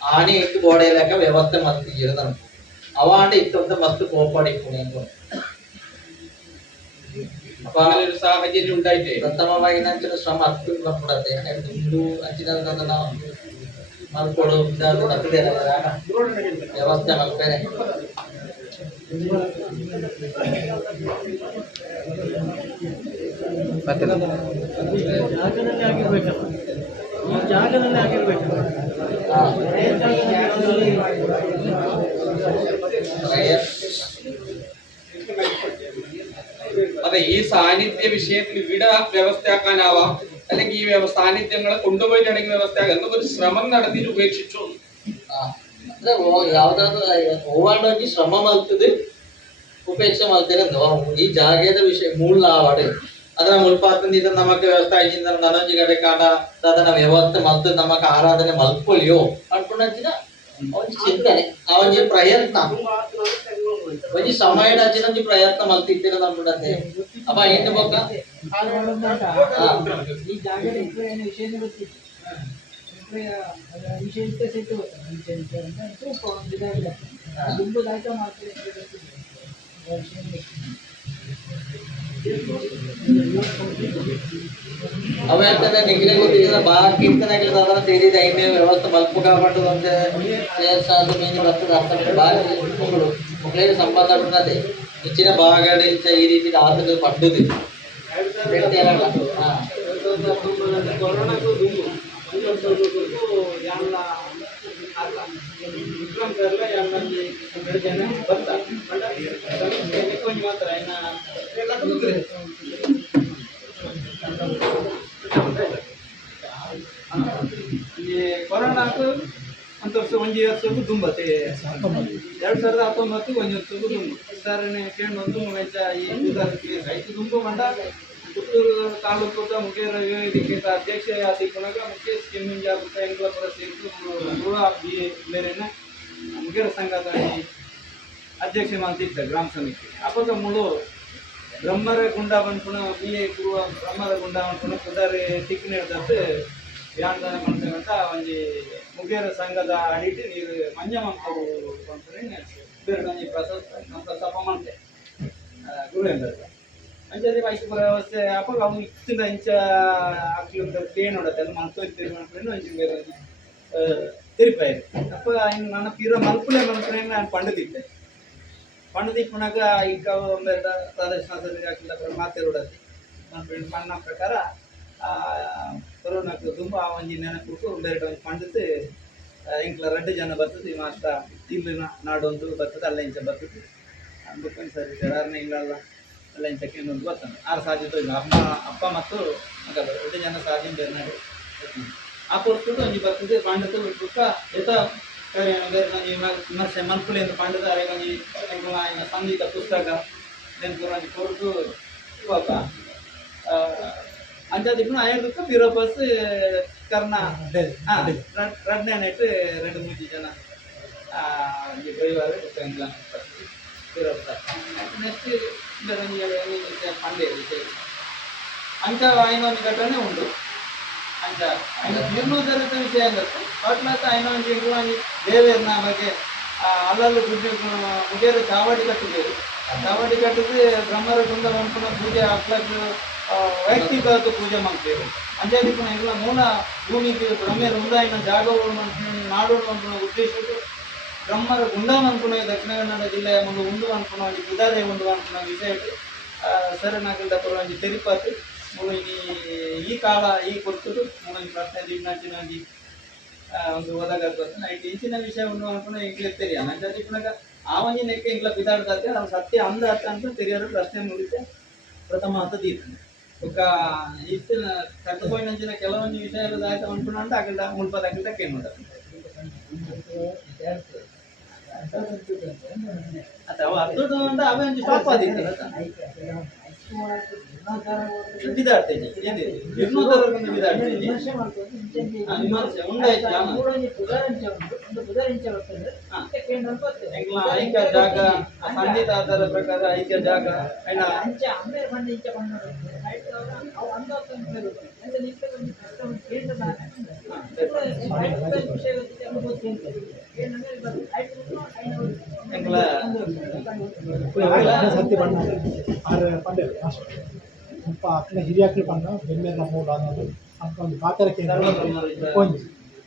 ಆನೆ ಇಟ್ಟು ಗೋಡೆಯಲ್ಲಕ ವ್ಯವಸ್ಥೆ ಮಲ್ತಿರೋದನ್ನು അവാണ്ട് ഇത്തരത്തെ മസ്ത് കോപ്പാടിപ്പുണി അപ്പൊ അങ്ങനെ ഒരു സാഹചര്യം ഉണ്ടായിട്ടേ പ്രഥമമായി അഞ്ചിನ ಶ್ರಮ ಅರ್ಥಪಡತ್ತೆ ದುಂಡು ಅಂಚಿನ ಮಲ್ಕೊಡು ವ್ಯವಸ್ಥೆ ಮಲ್ಪೇನೆ ಜಾಗದಲ್ಲಿ ಆಗಿರ್ಬೇಕು. അതെ ഈ സാന്നിധ്യ വിഷയത്തിൽ ഇവിടെ വ്യവസ്ഥയാക്കാനാവാം, അല്ലെങ്കിൽ ഈ സാന്നിധ്യങ്ങളെ കൊണ്ടുപോയിട്ടുണ്ടെങ്കിൽ വ്യവസ്ഥയാക്കാം എന്നൊരു ശ്രമം നടത്തിയിട്ട് ഉപേക്ഷിച്ചു. ಅಂದ್ರೆ ಯಾವ್ದಾದ್ರು ಹೋಗಿ ಶ್ರಮ ಮಲ್ತದು ಉಪೇಕ್ಷೆ ಮಲ್ತಿರ ಈ ಜಾಗದ ವಿಷಯ ಮೂಲ ಆವಾಡು ಅದರ ಮುಲ್ಪಾತಂದಿದ್ದ ನಮಕ್ಕೆ ವ್ಯವಸ್ಥೆ ಆಯ್ತಿಂದ ನನೊಂಜಿ ಕಡೆ ಕಾಂಡ ಅದನ್ನ ವ್ಯವಸ್ಥೆ ಮಲ್ತು ನಮಕ್ ಆರಾಧನೆ ಮಲ್ಪೊಲಿಯೋ ಅನ್ಕೊಂಡಂಚಿನ ಒಂಜಿ ಚಿಂತನೆ ಆ ಒಂಜಿ ಪ್ರಯತ್ನ ಒಂಜಿ ಸಮಯದ ಒಂಜಿ ಪ್ರಯತ್ನ ಮಲ್ತಿತ್ತಿರ ನಮ್ಬಿಡತ್ತೆ ಅಪ್ಪ ಹೆಣ್ಣು ಬೊಕ್ಕ ಈ ಜಾಗದ ವಿಷಯ ಗೊತ್ತಿತ್ತು ವಿಷಯ ಸಿಟ್ಟು ದುಂಬು ದಾಟ ಮಾಡ್ತಾರೆ. ಅವೆಂತಂದ್ರೆ ನಿಗ್ರೆ ಗೊತ್ತಿದ್ದ ಬಾಳ ಕೀರ್ತನೆಗಳು ಅದನ್ನ ಸೇರಿದ ಐನೇ ವ್ಯವಸ್ಥೆ ಮಲ್ಪು ಕಾಪಾಡು ಅಂತ ಸೇರ್ಸಾದ ಮೀನು ಬರ್ತದೆ ಅರ್ಥ ಬಾಳ ಮಕ್ಕಳು ಮಕ್ಕಳಿಗೆ ಸಂಬಂಧ ಬಿಡ್ತದೆ ಹೆಚ್ಚಿನ ಭಾಗಗಳು ಈ ರೀತಿ ಆತಗಳು ಪಡ್ಡುದು ಕೊರೋನಾకు ಅಂತ ವರ್ಷ ಒಂಜಿ ವರ್ಷಕ್ಕೂ ತುಂಬತ್ತೆ 2019 ಒಂಜಿ ವರ್ಷಕ್ಕೂ ತುಂಬ ಸರ್ ಕೇಂದ್ರ ಒಂದು ವೆಚ್ಚ ಈ ಉದಾಹರಣೆ ರೈತ ತುಂಬ ಮಂಡ ಪುತ್ತೂರು ತಾಲೂಕು ಮುಖೇರ ವೇದಿಕೆ ಅಧ್ಯಕ್ಷ ಆದಿಪುನಗ ಮುಖ್ಯ ಸ್ಕೀಮ್ ಜಾಗೃತ ಎಂಗ್ಲ ಸೇರಿತು ರೂಢ ಬೇರೆನ ಮುಖೇರ ಸಂಘದ ಅಧ್ಯಕ್ಷ ಮಾಡ್ತಿದ್ದ ಗ್ರಾಮ ಸಮಿತಿ ಅವಾಗ ಮುಳು ಬ್ರಹ್ಮರ ಗುಂಡ ಬಂದ್ಪುಣ ಬಿ ಎ ಗುರುವ ಬ್ರಹ್ಮರ ಗುಂಡ ಬಂದ್ಪುಣ ಕುದಾರಿ ಟಿಕ್ ನೀಡ್ದದ್ದು ವ್ಯಾನ್ದಾನ ಮಾಡ್ತಕ್ಕಂಥ ಒಂಜಿ ಮುಖೇರ ಸಂಘದ ಅಡಿಟ್ಟು ನೀರು ಮಂಜ ಮಾಡ್ತಾವು ಬಂದ್ಪುಣ ಬೇರೆ ಒಂಜಿ ಪ್ರಶಸ್ತ ಸಭ ಮಾಡ್ತೆ ಗುರುವೇಂದ್ರ ಅಂಚೆ ವೈದ್ಯ ವ್ಯವಸ್ಥೆ ಅಪ್ಪ ಅವ್ನು ಇತ್ತಿಂದ ಇಂಚ ಆಗ್ಲಿಂದ ತೇನ್ ಹೊಡತ್ತೆ ಅದು ಮನ್ಸೋಯ್ತು ಮಾಡ್ಕೊಂಡು ಒಂಚಿ ಬೇರೆ ತಿರುಪಾಯಿರು ಅಪ್ಪ ಇನ್ನು ನನ್ನ ತೀರ ಮಲ್ಪುಲೆ ಮಲ್ಪುಲೆ ನಾನು ಪಂಡದಿದ್ದೆ ಪಂಡದಿಪ್ಪನಾಗ ಈಗ ಒಂದು ಪ್ರದರ್ಶನ ಹಾಕಿಲ್ಲ ಮಾತೆ ಹೊಡತ್ತೆ ನನ್ನ ಪ್ರಕಾರ ಕೊರೋನಾಕ್ಕೆ ತುಂಬ ಒಂಜಿ ನೆನಪು ಬೇರೆ ಒಂದು ಪಂಡದು ಇಂಕ್ಲ 2 ಜನ ಬರ್ತದೆ ಮಾಷ್ಟ ಇಲ್ಲಿನ ನಾಡೊಂದು ಬರ್ತದೆ ಅಲ್ಲ ಇಂಚ ಬರ್ತದೆ ಅಂದ್ಕೊಂಡು ಸರಿ ಸರ್ ಇಲ್ಲಲ್ಲ ಅಲ್ಲ ಇಂಚಕ್ಕೆ ಇನ್ನೊಂದು ಬರ್ತಾನೆ 6 ಸಾಧ್ಯತೆ ಅಪ್ಪ ಮತ್ತು ಮಗಲು 2 ಜನ ಸಾಧ್ಯ ಬೇರೆ ನಾಡು ಆ ಕೊಡ್ತು ಒಂಜಿ ಬರ್ತದೆ ಪಾಂಡತು ಬುಕ್ಕ ಎತ್ತ ವಿಮರ್ಶೆ ಮನ್ಪುಲಿ ಅಂತ ಪಾಂಡದ ಅರೆ ಒಂಜಿ ಸಂಗೀತ ಪುಸ್ತಕ ನೆನಪು ಒಂಜಿ ಕೊಡ್ತು ಇವಾಗ ಅಂಚದಿಪ್ಪು ಅಯ್ಯದಕ್ಕೆ ಬಿರೋಪಸ್ ಕರ್ಣ ರಡ್ನೆ ನೆಟ್ಟು 2-3 ಜನ ಡ್ರೈವರ್ ನೆಕ್ಸ್ಟ್ పండే అంచ ఆయన ఘటనే ఉండు అంచ ఆయన జీర్ణోద్ధరిత విషయం అట్లా ఆయన ದೇವೇರ್ನ ಬಗ್ಗೆ ಅಲ್ಲಲ್ಲಿ ಗುಡ್ಡೆ ಮುಗಿಯರು ಚಾವಡಿ ಕಟ್ಟಿದ್ದೇವೆ ಚಾವಡಿ ಕಟ್ಟಿದ್ರೆ ಬ್ರಹ್ಮರ ಕುಂದರ ಅನ್ಕೊಂಡ ಪೂಜೆ ಹಾಕ್ಲಕ್ಕೆ ವೈಯಕ್ತಿಕ ಪೂಜೆ ಮಾಡ್ತೇವೆ ಅಂಜಾದಿ ಇಲ್ಲ ಮೂಲ ಭೂಮಿಗೆ ಬ್ರಹ್ಮೇರು ಉಂದಾಯಿನ ಜಾಗವನ್ನು ಅನ್ಕೊಂಡು ನಾಡೋಡು ಅನ್ಕೊಳ್ಳೋ ಉದ್ದೇಶಕ್ಕೆ ಬ್ರಹ್ಮರ ಗುಂಡಂ ಅನ್ಕೊಂಡ ದಕ್ಷಿಣ ಕನ್ನಡ ಜಿಲ್ಲೆಯ ಮುಂದೆ ಉಂಡು ಅನ್ಕೊಂಡ ಉದಾರೆ ಉಂಡು ಅನ್ಕೊಂಡ ವಿಷಯ ಸರನಾಗಲ್ದ ಪರವಾಗಿ ತೆರಿಪಾತು ಈ ಕಾಲ ಈ ಕೊಟ್ಟು ಮೂಲ ಪ್ರಶ್ನೆ ದಿನಾಂಚಿನಾಗಿ ಒಂದು ಹೋದಾಗ ಬರ್ತಾನೆ ಐದು ಇಂಚಿನ ವಿಷಯ ಒಂದು ಅನ್ಕೊಂಡು ಇಂಗ್ಲೇ ತೆರಿಯ ನಂಜಿ ಪುನಗ ಆವಂಜಿ ನೆಕ್ಕೆ ಇಂಗ್ಲ ಬಿದಾಡ್ದಾತೆ ಅವ್ನು ಸತ್ಯ ಅಂದ ಅರ್ಥ ಅಂತ ತೆರಿಯೋರು ಪ್ರಶ್ನೆ ಮುಗಿತೆ ಪ್ರಥಮ ಅಂತ ತೀರ್ತಾನೆ ఒక ఇచ్చిన కట్టుపోయిన ಕೆಲವೊಂದು ವಿಷಯಗಳು ಆಯ್ತು ಅನ್ಕೊಂಡ ಅಗಲ್ದ ಮುಲ್ಪದ ಅಗಲ್ದ ಕೇಳ್ತಾರೆ ಅಥವಾ ಅರ್ಧೋದು ಅಂತ ಅವೇ ಒಂದು ಸ್ಟಾಪ್ ಆದಿತ್ತು ಬಿದಾಡ್ತೇನೆ ನಿರ್ಣೋದರಗೊಂದು ಬಿದಾಡ್ತೇನೆ ವಿಮರ್ಶೆ ಉಂಡಾಯ್ತು ಐಕ್ಯ ಜಾಗ ಸಂಗೀತ ಆಧಾರ ಪ್ರಕಾರ ಐಕ್ಯ ಜಾಗ ಸತ್ಯ ಬಣ್ಣ ಆರು ಪಂಡೆ ಸ್ವಲ್ಪ ಅಕ್ಕನ ಹಿರಿಯಾಕ್ಲಿ ಬಣ್ಣ ಬೆನ್ನೇರ ಮೂಲ ಅನ್ನೋದು ಅಂತ ಒಂದು ಕಾತರ ಕೇಂದ್ರ ಒಂದು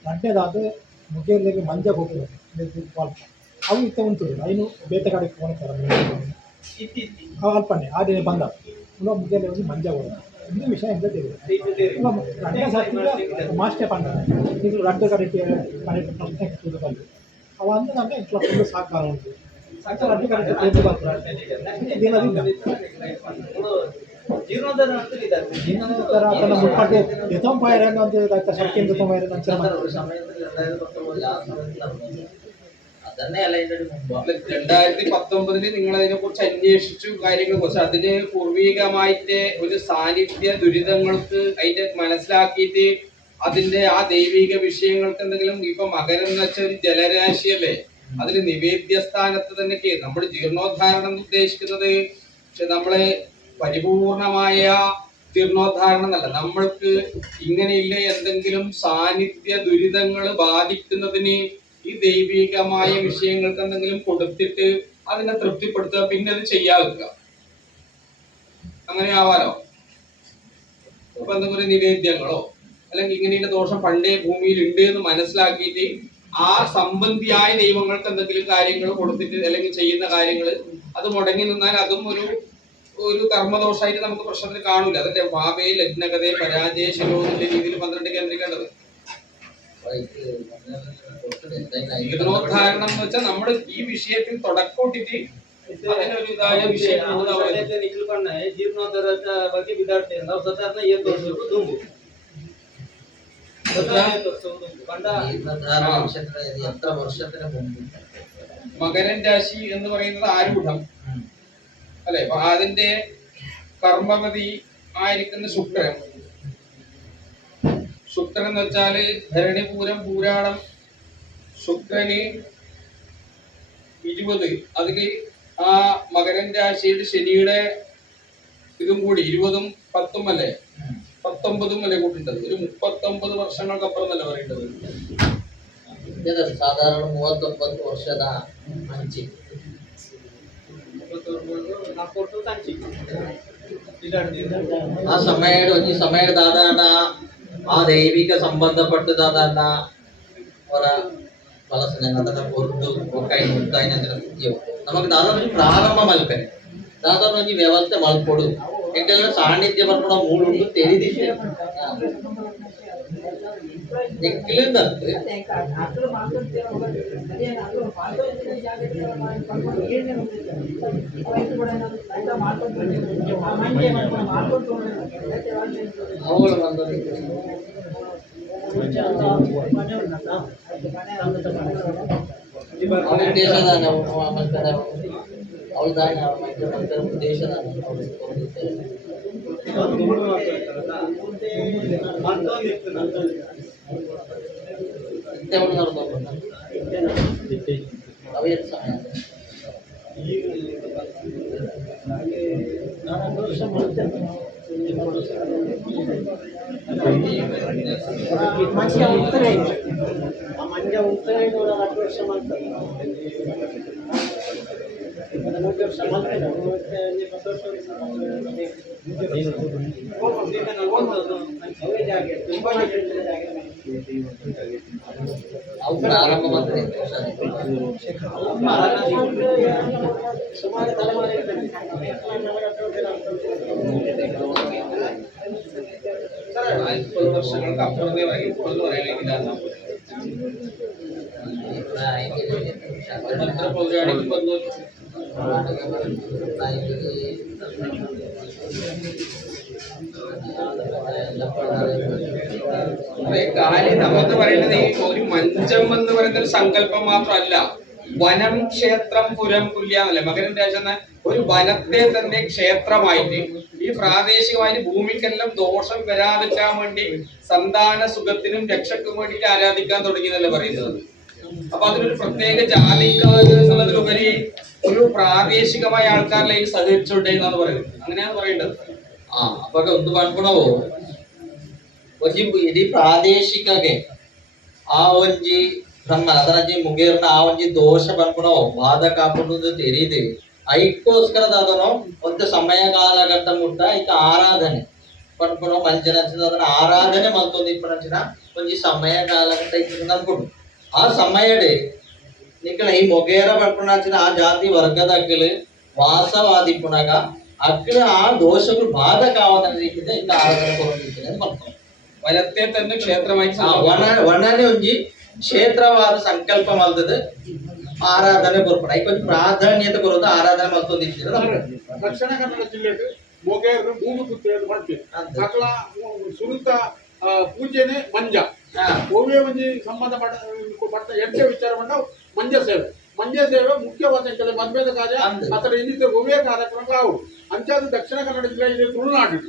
ಗಂಟೆದಾದ ಮುಗಿಯಲಿಗೆ ಮಂಜ ಹೋಗ್ತದೆ ಅವು ಇತ್ತ ಉಂಟು ಐನು ಬೇತೆ ಕಡೆ ಕೊಡ್ತಾರೆ ಅಲ್ಪಣ್ಣೆ ಆಡಿನ ಬಂದ ಮುಗಿಯಲಿ ಒಂದು ಮಂಜ ಹೋಗೋದು ಇನ್ನೂ ವಿಷಯ ಎಂತ ತಿಳಿಯುದು ಗಂಟೆ ಸಾಧ್ಯ ಮಾಸ್ಟೇ ಪಂಡ ಇದು ರಡ್ಡು ಕಡೆಗೆ ಕರೆಕ್ಟ್ ಪ್ರಶ್ನೆ ಬಂದು ಅವ ಅಂದ್ರೆ ಇಟ್లా ಫುಲ್ ಸಾಕಾರ ಉಂಟು ರಡ್ಡು ಕಡೆ ಜೀರ್ಣೋದ್ಧಾರ ಜೀರ್ಣೋದ್ಧಾರ ಮುಟ್ಪಟ್ಟೆ എത്തോmpaയരന്ന് ಅಂತ ശക്തി എത്തോmpaയരന്ന് അതന്നെ അല്ല ഇതിന്റെ മുമ്പ് 2019 നിങ്ങൾ അതിനെ കുറിച്ച് അന്വേഷിച്ചു കാര്യങ്ങളെ കുറിച്ച് അതിന് പൂർവികമായിട്ട് ഒരു സാന്നിധ്യ ദുരിതങ്ങൾക്ക് അതിന്റെ മനസ്സിലാക്കിയിട്ട് അതിന്റെ ആ ദൈവിക വിഷയങ്ങൾക്ക് എന്തെങ്കിലും ഇപ്പൊ മകരം എന്ന് വെച്ച ഒരു ജലരാശിയല്ലേ അതിന് നിവേദ്യ സ്ഥാനത്ത് തന്നെ നമ്മൾ ജീർണോദ്ധാരണം ഉദ്ദേശിക്കുന്നത് പക്ഷെ നമ്മള് പരിപൂർണമായ ജീർണോദ്ധാരണം എന്നല്ല നമ്മൾക്ക് ഇങ്ങനെയില്ല എന്തെങ്കിലും സാന്നിധ്യ ദുരിതങ്ങൾ ബാധിക്കുന്നതിന് ഈ ദൈവികമായ വിഷയങ്ങൾക്ക് എന്തെങ്കിലും കൊടുത്തിട്ട് അതിനെ തൃപ്തിപ്പെടുത്തുക പിന്നെ അത് ചെയ്യാതിരിക്കുക അങ്ങനെ ആവാലോ ഇപ്പൊ എന്തെങ്കിലും നിവേദ്യങ്ങളോ അല്ലെങ്കിൽ ഇങ്ങനെയുള്ള ദോഷം പണ്ടേ ഭൂമിയിൽ ഉണ്ട് എന്ന് മനസ്സിലാക്കിയിട്ട് ആ സംബന്ധിയായ ദൈവങ്ങൾക്ക് എന്തെങ്കിലും കാര്യങ്ങൾ കൊടുത്തിട്ട് അല്ലെങ്കിൽ ചെയ്യുന്ന കാര്യങ്ങൾ അത് മുടങ്ങി നിന്നാൽ അതും ഒരു കർമ്മദോഷമായിട്ട് നമുക്ക് പ്രശ്നത്തിൽ കാണൂല അതിന്റെ ഭാവയിൽ ലഗ്നഗതയെ പരാജയ ശരോധിന്റെ രീതിയിൽ 12 കേന്ദ്രീകരിക്കേണ്ടത് ജീർണോദ്ധാരണം എന്ന് വെച്ചാൽ നമ്മൾ ഈ വിഷയത്തിൽ തുടക്കോട്ടിട്ട് അതിനൊരു ഇതായ ವಿಷಯ ಜೀರ್ಣೋದ್ಧಾರದ ಬಗ್ಗೆ ಬಿದಾಡ್ತೇವೆ ನಾವು ಸಾಧಾರಣ ಏನು ತೋರಿಸಬೇಕು ದುಂಬು എത്ര വർഷത്തിന് മുമ്പ് മകരൻ രാശി എന്ന് പറയുന്നത് ആരൂഢം അല്ലെ അപ്പൊ അതിന്റെ കർമ്മവതി ആയിരിക്കുന്ന ശുക്രൻ എന്ന് വെച്ചാല് ഭരണിപൂരം പൂരാടം ശുക്രന് 20 അതില് ആ മകരൻ രാശിയുടെ ശനിയുടെ ഇതും കൂടി 20ഉം 10ഉം അല്ലേ 19ഉം അല്ലേ കൂട്ടിട്ടത് ഒരു 39 വർഷങ്ങൾക്കപ്പുറം അല്ല പറയേണ്ടത് സാധാരണ 39 ವರ್ಷದ ಅಂಚಿ ಆ ಸಮಯದ ಆ ದೈವಿಕ ಸಂಬಂಧಪಟ್ಟದಾದ ಅವರ ವಲಸನೆ ಅದನ್ನ ಹೊರತು ಒಕ್ಕೈ ಮುಕ್ತಾಯಿನ ನಮಗೆ ದಾದಾನ ಪ್ರಾರಂಭ ಮಲ್ಪನೆ ದಾದಾನ ಒಂಜಿ ವ್ಯವಸ್ಥೆ ಮಲ್ಪೊಡು ಯಾಕಂದ್ರೆ ಸಾನ್ನಿಧ್ಯ ಬರ್ಪಡ ಮೂಡುಂಡು ತಿಳಿದಿದ್ದೆ ಎಕ್ಕಿಲಿಂದ ಆಕಳು ಮಾಡ್ಕೊಂತೀರ ಅದೇನು ಆಕಳು ಮಾಡ್ಕೊಂಡು ಜಾಗಕ್ಕೆ ಮಾಡ್ಕೊಂಡು ಏನೇನು ರೈತ ಕೂಡ ರೈತ ಮಾಡ್ಕೊಂಡು ಆ ಮಂಜೆ ಮಾಡ್ಕೊಂಡು ಅವಳು ಬಂದು ದೇಶದಾನ ಅವಳು ದಾನ ದೇಶದಾನ ಅವಳು ನೋಡ್ಕೊಂಡು ಅವೇನು ಸಮಯ ಮಂಜ ಉತ್ತರ ಇದೆ ಮಂಜ ಉತ್ತರ 2 ವರ್ಷ ಮಾಡ್ತಾರೆ 3 ವರ್ಷ ಮಾಡ್ತಾರೆ ಅವು ಪ್ರಾರಂಭ ಮಾಡ್ತಾರೆ ಸುಮಾರು ತಲೆಮಾರಿ ವರ್ಷങ്ങൾക്ക് അപ്പുറത്തേ ഇപ്പോഴെന്ന് പറയണമെങ്കിൽ എത്ര പൗരാണിക വന്നു കാലി നമുക്ക് പറയുന്നത് ഈ ഒരു മഞ്ചം എന്ന് പറയുന്ന ഒരു സങ്കല്പം മാത്രമല്ല, വനം ക്ഷേത്രം പുരം തുല്യാന്നല്ലേ മകരൻ രാജ ഒരു വനത്തെ തന്നെ ക്ഷേത്രമായിട്ട് ഈ പ്രാദേശികമായിട്ട് ഭൂമിക്കെല്ലാം ദോഷം വരാതിരിക്കാൻ വേണ്ടി സന്താന സുഖത്തിനും രക്ഷയ്ക്കും വേണ്ടിയിട്ട് ആരാധിക്കാൻ തുടങ്ങിയെന്നല്ലേ പറയുന്നത്. അപ്പൊ അതിനൊരു പ്രത്യേക ജാതിക്കാർ എന്നുള്ളതിലുപരി ഒരു പ്രാദേശികമായ ആൾക്കാരിലേക്ക് സഹകരിച്ചോട്ടെ എന്നാണ് പറയുന്നത്. അങ്ങനെയാണ് പറയേണ്ടത്. ಅವಾಗ ಒಂದು ಮಾಡ್ಕೊಳವು ಒಂಜಿ ಇಡೀ ಪ್ರಾದೇಶಿಕಗೆ ಆ ಒಂಜಿ ಬ್ರಹ್ಮ ಅದರಂಜಿ ಮುಗೇರ್ನ ಆ ಒಂಜಿ ದೋಷ ಬಂದ್ಕೊಳವು ಬಾಧ ಕಾಪಾಡುದು ತೆರೀದು ಐಕ್ಕೋಸ್ಕರ ಅದನ್ನು ಒಂದು ಸಮಯ ಕಾಲಘಟ್ಟ ಮುಟ್ಟ ಐಕ ಆರಾಧನೆ ಪಂಡ್ಕೊಳೋ ಮಂಚನ ಅದನ್ನ ಆರಾಧನೆ ಮಲ್ತೊಂದು ಇಪ್ಪನಂಚಿನ ಒಂಜಿ ಸಮಯ ಕಾಲಘಟ್ಟ ಇತ್ತು ಅನ್ಕೊಂಡು ಆ ಸಮಯಡೆ ನಿಕ್ಕಳ ಈ ಮೊಗೇರ ಪಡ್ಕೊಂಡಾಚಿನ ಆ ಜಾತಿ ವರ್ಗದಕ್ಕಲು ವಾಸವಾದಿಪ್ಪುನಾಗ ಅಕ್ಕಳ ಆ ದೋಷಗಳು ಬಾಧಕಾವದ ರೀತಿಯಿಂದ ಇಂದ ಆರಾಧನೆ ಕೊಟ್ಟಿದ್ದೇನೆ ಅಂತ ಬರ್ತಾರೆ. വനത്തെ തന്നെ ಕ್ಷೇತ್ರമായി ವನನೇ ಒಂಜಿ ಕ್ಷೇತ್ರವಾದ ಸಂಕಲ್ಪ ಮಲ್ತದ ಆರಾಧನೆ ಕೊರ್ಪಡ ಐಕ ಪ್ರಾಧಾನ್ಯತೆ ಕೊರೋದು ಆರಾಧನೆ ಮಲ್ತೊಂದಿದ್ದೀರ ದಕ್ಷಿಣ ಕನ್ನಡ ಜಿಲ್ಲೆಗೆ ಮೊಗೇರು ಭೂಮಿ ಪುತ್ರ ಮಾಡ್ತೀವಿ ಅಕಲ ಸುರುತ ಪೂಜೆನೆ ಮಂಜ ಓವೇ ಒಂಜಿ ಸಂಬಂಧಪಟ್ಟ ಎಂಟೆ ವಿಚಾರ ಬಂದ ಮಂಜ ಸೇವೆ ಮುಖ್ಯವಾದ ಮದ್ವೆದ ಕಾರ್ಯ ಅತರ ಇನ್ನಿತರ ಓವೇ ಕಾರ್ಯಕ್ರಮ ಅವು ಅಂಚಾದ ದಕ್ಷಿಣ ಕನ್ನಡ ಜಿಲ್ಲೆ ಇದು ತುಳುನಾಡು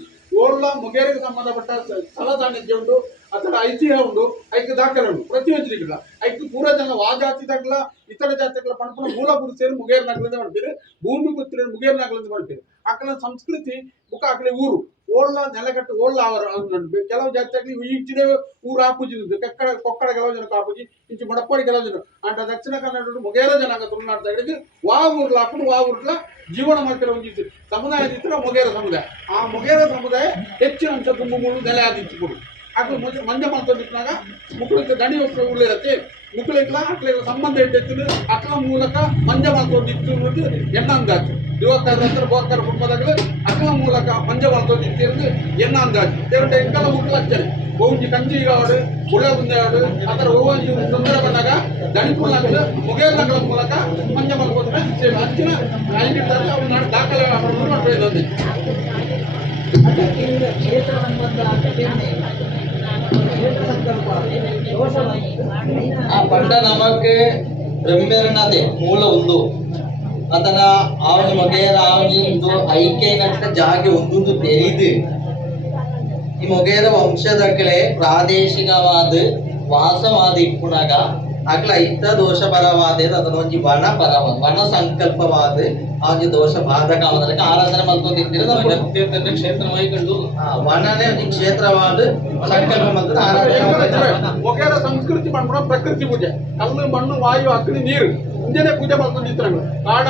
ಓರ್ಲ ಮೊಗೇರಿಗೆ ಸಂಬಂಧಪಟ್ಟ ಸ್ಥಳ ಸಾನ್ನಿಧ್ಯ ಉಂಟು ಅತರ ಐತಿಹ್ಯ ಉಂಟು ಐಕ್ಯ ದಾಖಲೆ ಉಂಟು ಪ್ರತಿಯೊಂದಿಲ್ಲ ಐಕ್ಯ ಪೂರ ಜನ ಆ ಜಾತಿದಾಗಲ ಇತರ ಜಾತಿಗಳ ಪಂಪನ ಮೂಲಭೂತ ಸೇರಿ ಮುಗೇರ್ ನಗಲಿಂದ ಮಾಡ್ತೀರಿ ಭೂಮಿ ಪುತ್ರ ಮುಗೇರ್ ನಗಲಿಂದ ಮಾಡ್ತೀರಿ ಅಕ್ಕಳ ಸಂಸ್ಕೃತಿ ಬುಕ್ಕ ಅಕ್ಕಳೆ ಊರು ಓಳ್ಳ ನೆಲಗಟ್ಟು ಓಳ್ಳ ಅವರ ಕೆಲವು ಜಾತಿಯಾಗಲಿ ಈಚಿನ ಊರು ಆಪೂಜಿ ಕೊಕ್ಕಡ ಕೆಲವು ಜನ ಆಪೂಜಿ ಇಂಚು ಮಡಪ್ಪಾಡಿ ಕೆಲವು ಜನ ಅಂಟ ದಕ್ಷಿಣ ಕನ್ನಡ ಮೊಗೇರ ಜನಾಂಗ ತುಳುನಾಡು ವಾ ಊರ್ಲ ಹಾಕೊಂಡು ವಾ ಊರ್ಲ ಜೀವನ ಮಾಡ್ತಿರೋ ಒಂದು ಸಮುದಾಯದ ಇತರ ಮೊಗೇರ ಸಮುದಾಯ ಆ ಮೊಗೇರ ಸಮುದಾಯ ಹೆಚ್ಚಿನ ಅಂಶ ತುಂಬ ನೆಲೆ ಆದಿತ್ತು ಅಕ್ಕ ಮಂಜ ಮಾಡ್ಕೊಂಡಿದ್ದಾಗ ಮುಕ್ಕಳಿಗೆ ದಣಿ ಉಳ್ಳಿರತ್ತೆ ಮುಕ್ಕಳಿಗೆ ಅಕ್ಳಿಗೆ ಸಂಬಂಧ ಇಟ್ಟಿದ್ದು ಅಕ್ಕಳ ಮೂಲಕ ಮಂಜ ಮಾಡ್ಕೊಂಡಿತ್ತು ಅನ್ನೋದು ಎಣ್ಣಂದಾಜು ಯುವಕರ ಹತ್ರ ಬೋರ್ಕರ ಕುಟುಂಬದಾಗಲು ಅಕ್ಕಳ ಮೂಲಕ ಮಂಜ ಮಾಡ್ಕೊಂಡಿದ್ದು ಎಣ್ಣ ಅಂದಾಜು ದೇವರ ಎಂಕಲ ಮುಕ್ಕಳು ಹಚ್ಚರಿ ಬಹುಂಜಿ ಕಂಜಿಗಾಡು ಉಳ್ಳೆ ಮುಂದೆಗಾಡು ಆ ಥರ ಹೋಗಿ ತೊಂದರೆ ಬಂದಾಗ ದಣಿಪುಲ್ಲಾಗಲು ಮುಗೇರ್ನಗಳ ಮೂಲಕ ಮಂಜ ಮಾಡ್ಕೊಂಡ್ರೆ ಹಚ್ಚಿನ ಐದಿರ್ತಾರೆ ಅವ್ರು ನಾಡು ದಾಖಲೆ ಮಾಡ್ಕೊಳ್ಳೋದು ಕ್ಷೇತ್ರ ಸಂಬಂಧ ಆ ಪಂಡ ನಮಕ್ ಬ್ರಹ್ಮೇರನದೇ ಮೂಲ ಒಂದು ಅದನ ಆವನಿ ಮೊಗೇರ ಆವನಿ ಒಂದು ಐಕ್ಯನಂತ ಜಾಗೆ ಒಂದೊಂದು ತೆರೆದು ಈ ಮೊಗೇರ ವಂಶದಕ್ಕಳೆ ಪ್ರಾದೇಶಿಕವಾದ ವಾಸವಾದ ಇಪ್ಪುನಾಗ ಅಕ್ಲ ಇತ್ತ ದೋಷ ಪರವಾದ ಅದನ್ನ ಒಂಜಿ ವನ ಪರವಾದ ವನ ಸಂಕಲ್ಪವಾದ ಆ ಒಂಜಿ ದೋಷ ಬಾಧಕವಾದ ಆರಾಧನೆ ಮಲ್ತೊಂದಿದ್ದೀರ ವನത്തെ തന്നെ ಕ್ಷೇತ್ರമായി കണ്ടു. ವನನೇ ಒಂಜಿ ಕ್ಷೇತ್ರವಾದ ಸಂಕಲ್ಪ ಮಲ್ತದ ಆರಾಧನೆ ಮೊಗೇರ ಸಂಸ್ಕೃತಿ ಮಾಡ್ಕೊಂಡು ಪ್ರಕೃತಿ ಪೂಜೆ ಕಲ್ಲು ಮಣ್ಣು ವಾಯು ಅಗ್ನಿ ನೀರು ಮುಂಜಾನೆ ಪೂಜೆ ಮಾಡ್ಕೊಂಡಿರ್ತಾರೆ ಕಾಡ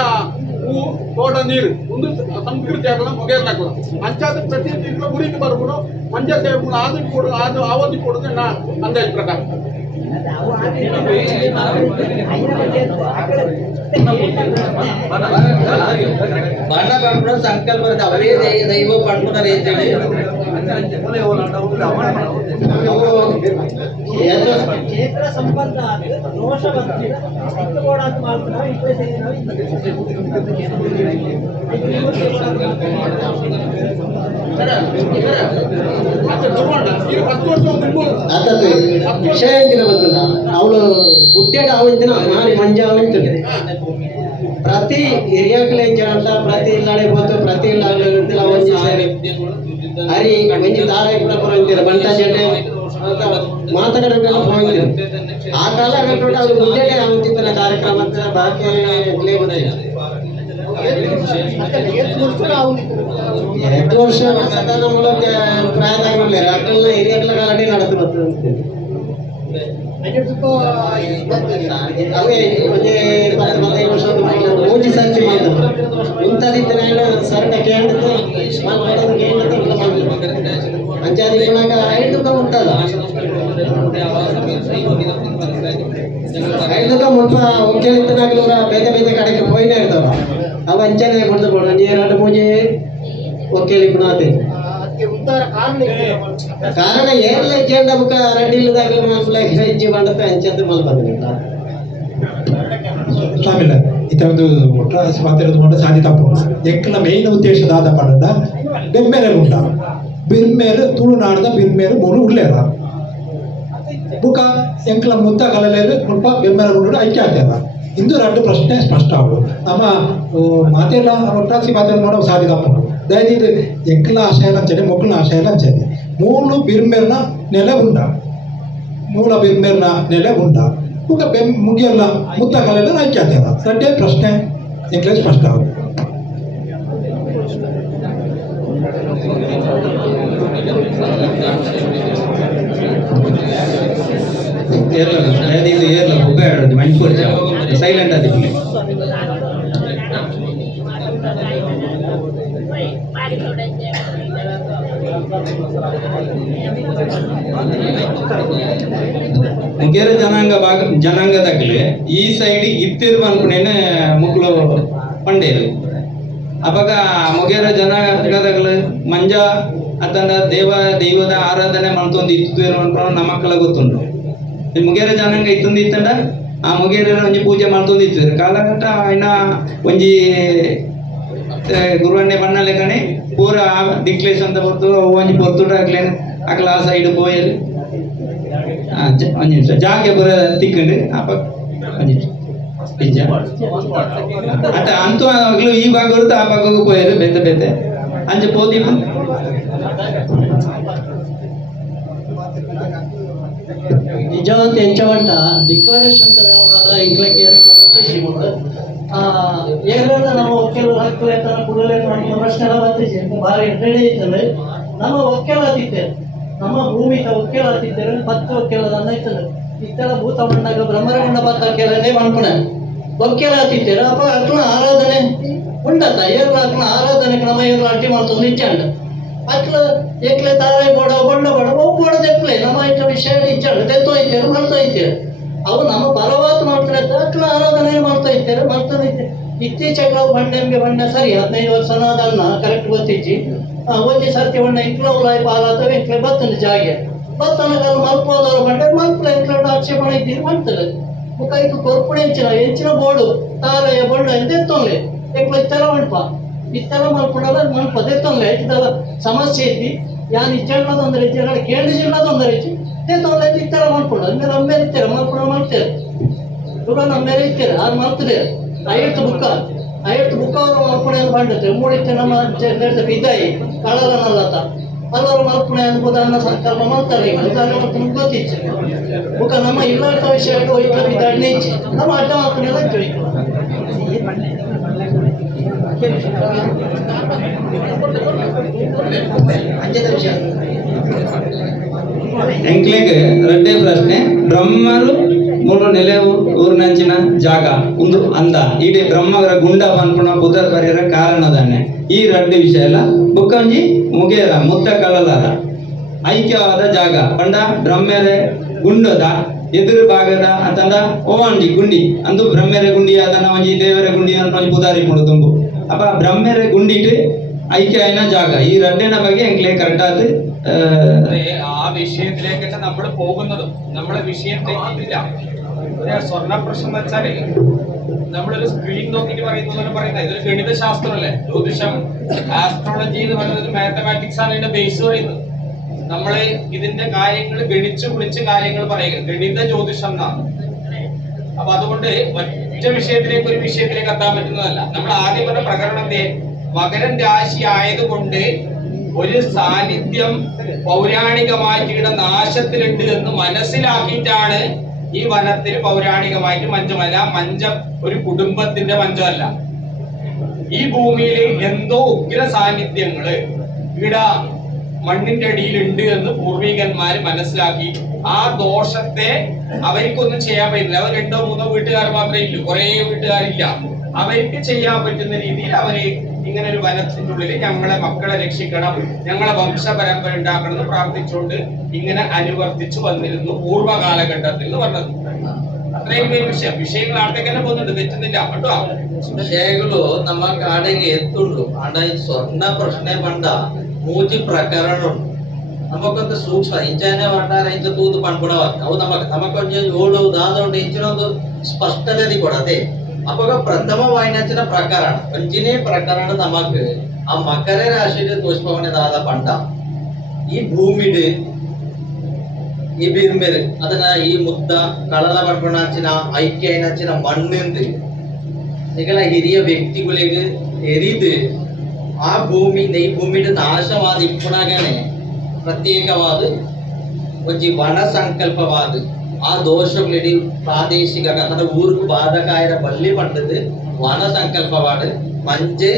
ಹೂ ತೋಟ ನೀರು ಒಂದು ಸಂಸ್ಕೃತಿ ಆಗಲ್ಲ ಮೊಗೇರ್ನಾಗ ಅಂಚಾದ ಪ್ರತಿ ತಿಂಗಳು ಉರಿಗೆ ಬರ್ಬಿಡು ಮಂಜ ಸೇವೆ ಆದಿ ಕೊಡು ಅದು ಆವಧಿ ಕೊಡೋದು ನಾ ಅಂದಾಜು ಪ್ರಕಾರ ಬಣ್ಣ ಬಂದ್ಬಿಡೋ ಸಂಕಲ್ಪ ಅವರೇ ದೈವ ಪಂಡ್ಕೊಂಡಾರೆ ಅಂತೇಳಿ ಕ್ಷೇತ್ರ ಸಂಬಂಧ ಆದ್ರೆ ದೋಷ ಬರ್ತಿಲ್ಲ ಐದು ಬೋರ್ಡ್ ಅಂತ ಮಾಡ್ತಾರೆ ಇಪ್ಪೈ ಸೇರಿ ನಾವು ವಿಷಯ ಎಂತಿನ ಬರ್ತದ ಅವಳು ಹುಟ್ಟೇಟ ಅವಂತಿನ ನಾಳೆ ಮಂಜ ಅವಂತಿನ ಪ್ರತಿ ಹಿರಿಯಾಕಲೆ ಅಂತ ಪ್ರತಿ ಇಲ್ಲಾಡೆ ಹೋತು ಪ್ರತಿ ಇಲ್ಲಾಡೆ ಒಂಜಿ ಹರಿ ಒಂಜಿ ತಾರಾಯಿ ಕೂಡ ಬರಂತೀರ ಬಂಟ ಜಡೆ ಮಾತಾಡೋಣ ಹೋಗ್ತೀರ ಆ ಕಾಲ ಕಟ್ಟೋಟ ಅವ್ರು ಹುಟ್ಟೇಟೆ ಅವಂತಿನ ಕಾರ್ಯಕ್ರಮ ಅಂತ ಬಾಕಿ ಎರಡು ವರ್ಷ ಮೂಲಕ ಪ್ರಾಯದಾಗ ಅಕ್ಕಲ್ಲ ಹಿರಿಯರ್ಲ ಕಾಲಡಿ ನಡೆದು ಬರ್ತದೆ ಅವೇ ಒಂದೇ 15 ವರ್ಷ ಮೂಜಿ ಸರ್ಚ್ ಮಾಡ್ತಾರೆ ಇಂಥದಿದ್ದ ಸರಳ ಕೇಳಿದ್ರೆ ಮಾತಾಡೋದು ಕೇಳಿದ್ರೆ ಅಂಚಾದಿ ಪುನಃ ಐದು ಉಂಟಲ್ಲ ಐದು ಮುಲ್ಪ ಒಕ್ಕಲಿದ್ದನಾಗಲೂ ಬೇರೆ ಬೇರೆ ಕಡೆಗೆ ಹೋಯ್ನೇ ಇರ್ತಾವ ಅವ ಅಂಚನೆ ಕೊಡ್ದು ನೀರಾಟ ಪೂಜೆ ಒಕ್ಕಲಿ ಪುನಾತೆ ಕಾರಣ ಏರ್ಲ ಕೇಂದ್ರ ಬುಕ್ಕ ರೆಡ್ಡಿಲ್ಲದಾಗ ಹೆಜ್ಜೆ ಮಾಡತ್ತೆ ಅಂಚಂತ ಮಲ್ಪದಿಲ್ಲ ಸ್ವಾಮಿಲ್ಲ ಇತ ಒಂದು ಒಟ್ರಾಸಿ ಮಾತಾಡೋದು ಮಾಡ ಸಾಧಿ ತಪ್ಪು ಎಂಕಲ ಮೇನ್ ಉದ್ದೇಶದಾದ ಪಡದ ಬೆಮ್ಮೆರೆ ಉಂಟ ಬಿರ್ಮೇರು ತುಳುನಾಡದ ಬಿರ್ಮೇರು ಮೂರು ಉಳ್ಳೇರ ಬುಕ ಎಂಕಲ ಮುತ್ತ ಕಲಲೇರು ಸ್ವಲ್ಪ ಬೆಮ್ಮೆರೆ ಉಂಡು ಐಕ್ಯ ಆಗ್ತದ ಇಂದು ಎರಡು ಪ್ರಶ್ನೆ ಸ್ಪಷ್ಟ ಅವಳು ನಮ್ಮ ಮಾತೆಲ್ಲ ಒಟ್ರಾಸಿ ಮಾತಾಡೋದು ಮಾಡೋ ಸಾಧಿ ತಪ್ಪು ದಯವಿಟ್ಟು ಎಂಕಲ ಆಶಯ ಅಂಚನೆ ಮೊಕ್ಕಲ ಆಶಯ ಅಂಚನೆ ಮೂಲ ಬಿರ್ಮೇರ್ನ ನೆಲೆ ಉಂಡ ಮೂಲ ಬಿರ್ಮೇರ್ನ ನೆಲೆ ಉಂಡ ಮುಗ ಮುಗಿಯಲ್ಲ ಮುತ್ತ ಕಲೆಲ್ಲ ಐಕ್ಯ ಆಗ್ತದ ರೆಡ್ಡೆ ಪ್ರಶ್ನೆ ಎಂಕಲೇ ಸ್ಪಷ್ಟ ಆಗುತ್ತೆ ಇದು ಏರ್ಲ ಬುಕ್ಕ ಹೇಳೋದು ಮಂಚೂರ್ಜ ಸೈಲೆಂಟ್ ಆದಿಲ್ಲ ಮುಗೇರ ಜನಾಂಗದಾಗಲಿ ಈ ಸೈಡ್ ಇತ್ತಿರುವ ಅನ್ಕೊಂಡೇನೆ ಮುಗ್ಲು ಪಂಡೇರು ಅವಾಗ ಮುಗೇರ ಜನಾಂಗದಾಗಲು ಮಂಜ ಅತಂಡ ದೈವದ ಆರಾಧನೆ ಮಾಡ್ತೊಂದು ಇತ್ತು ಅನ್ಕೊಂಡು ನಮ್ಮಕ್ಕಳ ಗೊತ್ತುಂಟು ಈ ಮುಗೇರ ಜನಾಂಗ ಇತ್ತೊಂದು ಇತ್ತಂಡ ಆ ಮುಗೇರ ಒಂಜಿ ಪೂಜೆ ಮಾಡ್ತೊಂದು ಇತ್ತು ಕಾಲಘಟ್ಟ ಇನ್ನ ಒಂಜಿ ಗುರುವಣ್ಣೆ ಬಣ್ಣಲೆ ಕಣೆ ಪೂರ ದಿಕ್ಲೇಶ್ ಅಂತ ಬರ್ತು ಒಂಜಿ ಪೊರ್ತುಟ ಆಗ್ಲೇನೆ ಅಕ್ಲ ಆ ಸೈಡ್ ಪೋಯರು ಒಂದ್ ನಿಮಿಷ ಜಾಗೆ ಬರ ತಿಕ್ಕಂಡು ಅಪ್ಪ ಒಂದ್ ನಿಮಿಷ ನಿಜ ಅಟ್ಟ ಅಂತೂ ಆಗ್ಲು ಈ ಭಾಗ ಬರುತ್ತೆ ಆ ಭಾಗಕ್ಕೂ ಪೋಯರು ಬೆತ್ತ ಬೆತ್ತೆ ಅಂಜ ಪೋದಿ ನಿಜವಂತ ಎಂಚವಂಟ ಡಿಕ್ಲರೇಷನ್ ವ್ಯವಹಾರ ಇಂಕ್ಲಕ್ಕೆ వచ్చేసి ಏನಾದ್ರೆ ನಮ್ಮ ಒಕ್ಕಲು ಹಾಕ್ತೇವೆ ಅಂತ ಕೂಡಲೇ ನಮ್ಮ ಪ್ರಶ್ನೆ ಎಲ್ಲ ಬರ್ತಿದ್ದೆ ಭಾರಿ ರೆಡಿ ಇರ್ತದೆ ನಮ್ಮ ಒಕ್ಕಲಾತಿದ್ದೇವೆ ನಮ್ಮ ಭೂಮಿ ಒಕ್ಕಲಾತಿದ್ದೇವೆ 10 ಒಕ್ಕಲದನ್ನ ಇರ್ತದೆ ಇತ್ತೆಲ್ಲ ಭೂತ ಮಣ್ಣಾಗ ಬ್ರಹ್ಮರಮಣ್ಣ ಪತ್ತ ಕೆಳನೆ ಮಾಡ್ಕೊಂಡೆ ಒಕ್ಕಲಾತಿದ್ದೇವೆ ಅಪ್ಪ ಅಕ್ಲ ಆರಾಧನೆ ಉಂಡತ ಏರ್ಲ ಅಕ್ಲ ಆರಾಧನೆ ಕ್ರಮ ಏರ್ಲ ಅಡ್ಡಿ ಮಾಡ್ತಂದು ಇಚ್ಚಂಡ ಅಕ್ಲ ಏಕ್ಲೆ ತಾರೆ ಬೋಡ ಬಣ್ಣ ಬೋಡ ಬೋಡ ತೆಪ್ಲೆ ನಮ್ಮ ಐಟ ವಿಷಯ ಇಚ್ಚಂಡ ತೆತ್ತೋ ಇದ್ದೇವೆ ಮಾಡ್ತಾ ಇದ್ದೇವೆ ಅವು ನಮ್ಮ ಪರವಾತ ಮಾಡ್ತಾರೆ ಅಕ್ಲ ಆರಾಧನೆ ಮಾಡ್ತಾ ಇದ್ದೇವೆ ಮಾಡ್ತಾನೆ ಇದ್ದೇವೆ ಇತ್ತೀಚೆಗೆ ನಾವು ಬಂಡೆಂಬೆ ಬಣ್ಣ ಸರಿ 15 ವರ್ಷ ಅದನ್ನ ಕರೆಕ್ಟ್ ಗೊತ್ತಿಚ್ಚಿ ಒಂದೇ ಸರ್ತಿ ಬಣ್ಣ ಇಂಕ್ಲೈ ಪಾಲಾತವೆ ಇಂಕ್ಲೆ ಬತ್ತನ ಜಾಗೆ ಬತ್ತನ ಕಾಲ ಮಲ್ಪೋದವ್ರ ಬಂಡೆ ಮಲ್ಪಲ ಇಂಕ್ಲ ಆಕ್ಷೇಪಣೆ ಇದ್ದೀರಿ ಮಾಡ್ತಾರೆ ಮುಖ ಇದು ಕೊರ್ಪುಣೆ ಹೆಂಚಿನ ಬೋರ್ಡು ತಾಲೆಯ ಬಣ್ಣ ಎಂತೆತ್ತೊಂದೆ ಇಂಕ್ಲ ಇತ್ತೆಲ್ಲ ಮಣ್ಪ ಇತ್ತೆಲ್ಲ ಮಲ್ಪಡಲ್ಲ ಮಣ್ಪ ತೆತ್ತೊಂದೆ ಇದ್ದಲ್ಲ ಸಮಸ್ಯೆ ಐತಿ ಯಾನ್ ಇಚ್ಚಣ್ಣದೊಂದರೆ ಇಚ್ಚ ಕೇಳಿ ಜಿಲ್ಲದೊಂದರೆ ಇಚ್ಚಿ ತೆತ್ತೊಂದೆ ಇತ್ತೆಲ್ಲ ಮಲ್ಪಡ ಅಂದ್ರೆ ನಮ್ಮೇಲೆ ಇತ್ತೇವೆ ಮಲ್ಪಡ ಮಾಡ್ತೇವೆ ಇವಾಗ ನಮ್ಮೇಲೆ ಇತ್ತೇವೆ ಅದು ಮಲ್ತದೆ ಐವತ್ತು ಬುಕ್ಕ ಅವರು ಮಲ್ಪಣೆ ಅಂತ ಮಾಡಿರ್ತೇವೆ ಮೂಡಿತ್ತೆ ನಮ್ಮ ಬಿದ್ದಾಯಿ ಕಳಲನಲ್ಲತ್ತ ಹಲವರು ಮಲ್ಪಣೆ ಅನ್ಬೋದು ಅನ್ನ ಸಂಕಲ್ಪ ಮಾಡ್ತಾರೆ ಈಗ ನಮ್ಗೆ ಗೊತ್ತಿಚ್ಚೆ ಬುಕ್ಕ ನಮ್ಮ ಇಲ್ಲಾಟ ವಿಷಯ ಹೋಯ್ತು ಬಿದ್ದಾಡಿನೇ ಇಚ್ಚೆ ನಮ್ಮ ಅಡ್ಡ ಮಲ್ಪಣೆ ಹೋಯ್ತು ಎಂಕ್ಲೆಗ್ ರೆಡ್ಡೆ ಪ್ರಶ್ನೆ ಬ್ರಹ್ಮರು ಮೂರು ನೆಲೆ ಊರಿನಂಚಿನ ಜಾಗ ಒಂದು ಅಂದ ಇಡೀ ಬ್ರಹ್ಮರ ಗುಂಡ ಪನ್ಪುಣ ಬುಧರ್ ಬರೆಯರ ಕಾರಣದಾನೆ ಈ ರೆಡ್ಡೆ ವಿಷಯ ಎಲ್ಲ ಬುಕ್ಕಂಜಿ ಮುಗೇರ ಮುತ್ತ ಕಳಲಾರ ಐಕ್ಯವಾದ ಜಾಗ ಪಂಡ ಬ್ರಹ್ಮೆರೆ ಗುಂಡದ ಎದುರು ಭಾಗದ ಅಂತಂದ ಓವಂಜಿ ಗುಂಡಿ ಅಂದು ಬ್ರಹ್ಮೆರೆ ಗುಂಡಿ ಅದನ್ನ ಒಂಜಿ ದೇವರ ಗುಂಡಿ ಅಂತ ಬುಧಾರಿ ಕೊಡು ತುಂಬು ಅಪ್ಪ ಬ್ರಹ್ಮೆರೆ ಗುಂಡಿಟ್ಟು ಐಕ್ಯ ಐನ ಜಾಗ ಈ ರೆಡ್ಡೆನ ಬಗ್ಗೆ ಎಂಕ್ಲೆ ಕರೆಕ್ಟ್ ಆದ അതെ, ആ വിഷയത്തിലേക്കൊക്കെ നമ്മൾ പോകുന്നതും നമ്മളെ വിഷയം തെറ്റിയിട്ടില്ല. ഒരു സ്വർണ്ണ പ്രശ്നം എന്ന് വെച്ചാല് നമ്മളൊരു സ്ക്രീൻ നോക്കിയിട്ട് പറയുന്നത് ഇതൊരു ഗണിത ശാസ്ത്രമല്ലേ. ജ്യോതിഷം, ആസ്ട്രോളജി എന്ന് പറയുന്നത് മാത്തമാറ്റിക്സ് ആണ് ഇതിന്റെ ബേസ് പറയുന്നത്. നമ്മള് ഇതിന്റെ കാര്യങ്ങൾ ഗണിച്ചു വിളിച്ച് കാര്യങ്ങൾ പറയുക ഗണിത ജ്യോതിഷം എന്നാണ്. അപ്പൊ അതുകൊണ്ട് ഒറ്റ വിഷയത്തിലേക്ക് ഒരു വിഷയത്തിലേക്ക് എത്താൻ പറ്റുന്നതല്ല. നമ്മൾ ആദ്യം പറഞ്ഞ പ്രകടനത്തെ മകരം രാശി ആയതുകൊണ്ട് ഒരു സാന്നിധ്യം പൗരാണികമായിട്ട് ഇവിടെ നാശത്തിലുണ്ട് എന്ന് മനസ്സിലാക്കിയിട്ടാണ് ഈ വനത്തിൽ പൗരാണികമായിട്ട് മഞ്ചമല്ല. മഞ്ചം ഒരു കുടുംബത്തിന്റെ മഞ്ചമല്ല. ഈ ഭൂമിയിൽ എന്തോ ഉഗ്ര സാന്നിധ്യങ്ങള് ഇവിടെ മണ്ണിന്റെ അടിയിലുണ്ട് എന്ന് പൂർവികന്മാര് മനസ്സിലാക്കി ആ ദോഷത്തെ അവർക്കൊന്നും ചെയ്യാൻ പറ്റില്ല. അവർ 2-3 വീട്ടുകാർ മാത്രമേ ഇല്ലൂ, കുറെ വീട്ടുകാരില്ല. അവർക്ക് ചെയ്യാൻ പറ്റുന്ന രീതിയിൽ അവര് ഇങ്ങനെ ഒരു വനത്തിന്റെ ഉള്ളിൽ ഞങ്ങളെ മക്കളെ രക്ഷിക്കണം, ഞങ്ങളെ വംശപരമ്പര ഉണ്ടാക്കണം എന്ന് പ്രാർത്ഥിച്ചുകൊണ്ട് ഇങ്ങനെ അനുവർത്തിച്ചു വന്നിരുന്നു പൂർവ്വ കാലഘട്ടത്തിൽ എന്ന് പറഞ്ഞത്. അത്രയും വിഷയങ്ങൾ ആടത്തേക്ക് തന്നെ പോകുന്നുണ്ട്, തെറ്റുന്നില്ല കേട്ടോ. ವಿಷಯಗಳು ನಮ್ಮ ಕಾಡೆಗೆ ಎತ್ತುಂಡು ಅಂಡ ಈ ಸ್ವರ್ಣ ಪ್ರಶ್ನೆ ಬಂದ ಮೂಜಿ ಪ್ರಕರಣ ಉಂಟು ನಮಗೊಂದು ಸೂಕ್ಷ್ಮ ಇಂಚನೆ ಹೊರಟಾರ ಇಂಚ ತೂತು ಪಂಡ್ಬಿಡವ ಅವು ನಮಗೊಂದು 7 ದಾದೊಂಡು ಇಂಚಿನೊಂದು ಸ್ಪಷ್ಟತೆ ಕೊಡದೆ ಅವಾಗ ಪ್ರಥಮವಾಯಿನಂಚಿನ ಪ್ರಕರಣ ಒಂಜಿನೇ ಪ್ರಕರಣ ನಮಕ್ ಆ ಮಕರ ರಾಶಿയുടെ ദോഷഭവനದಾದ ಪಂಡ ಈ ಭೂಮಿಡ್ ಈ ಬಿರ್ಮೆರ್ ಅದನ್ನ ಈ ಮುದ್ದ ಕಳಲ ಪಡ್ಕೊಂಡಂಚಿನ ಐಕ್ಯ ಐನಂಚಿನ ಮಣ್ಣಿಂದ നിങ്ങള ಹಿರಿಯ വ്യക്തികളിലേക്ക് എരിത് ആ ഈ ഭൂമിയുടെ നാശവാದ ഇപ്പുണാಗನೆ ಪ್ರತ್ಯೇಕವಾದ ಒಂಜಿ ವನ ಸಂಕಲ್ಪವಾದ ಆ ದೋಷಗಳಿಗೆ ಪ್ರಾದೇಶಿಕ ಅಂದ್ರೆ ಊರಿಗೆ ಬಾಧಕಾಯರ ಬಲ್ಲಿ ಪಂಡದು ವನ ಸಂಕಲ್ಪವಾದ ಮಂಜೆ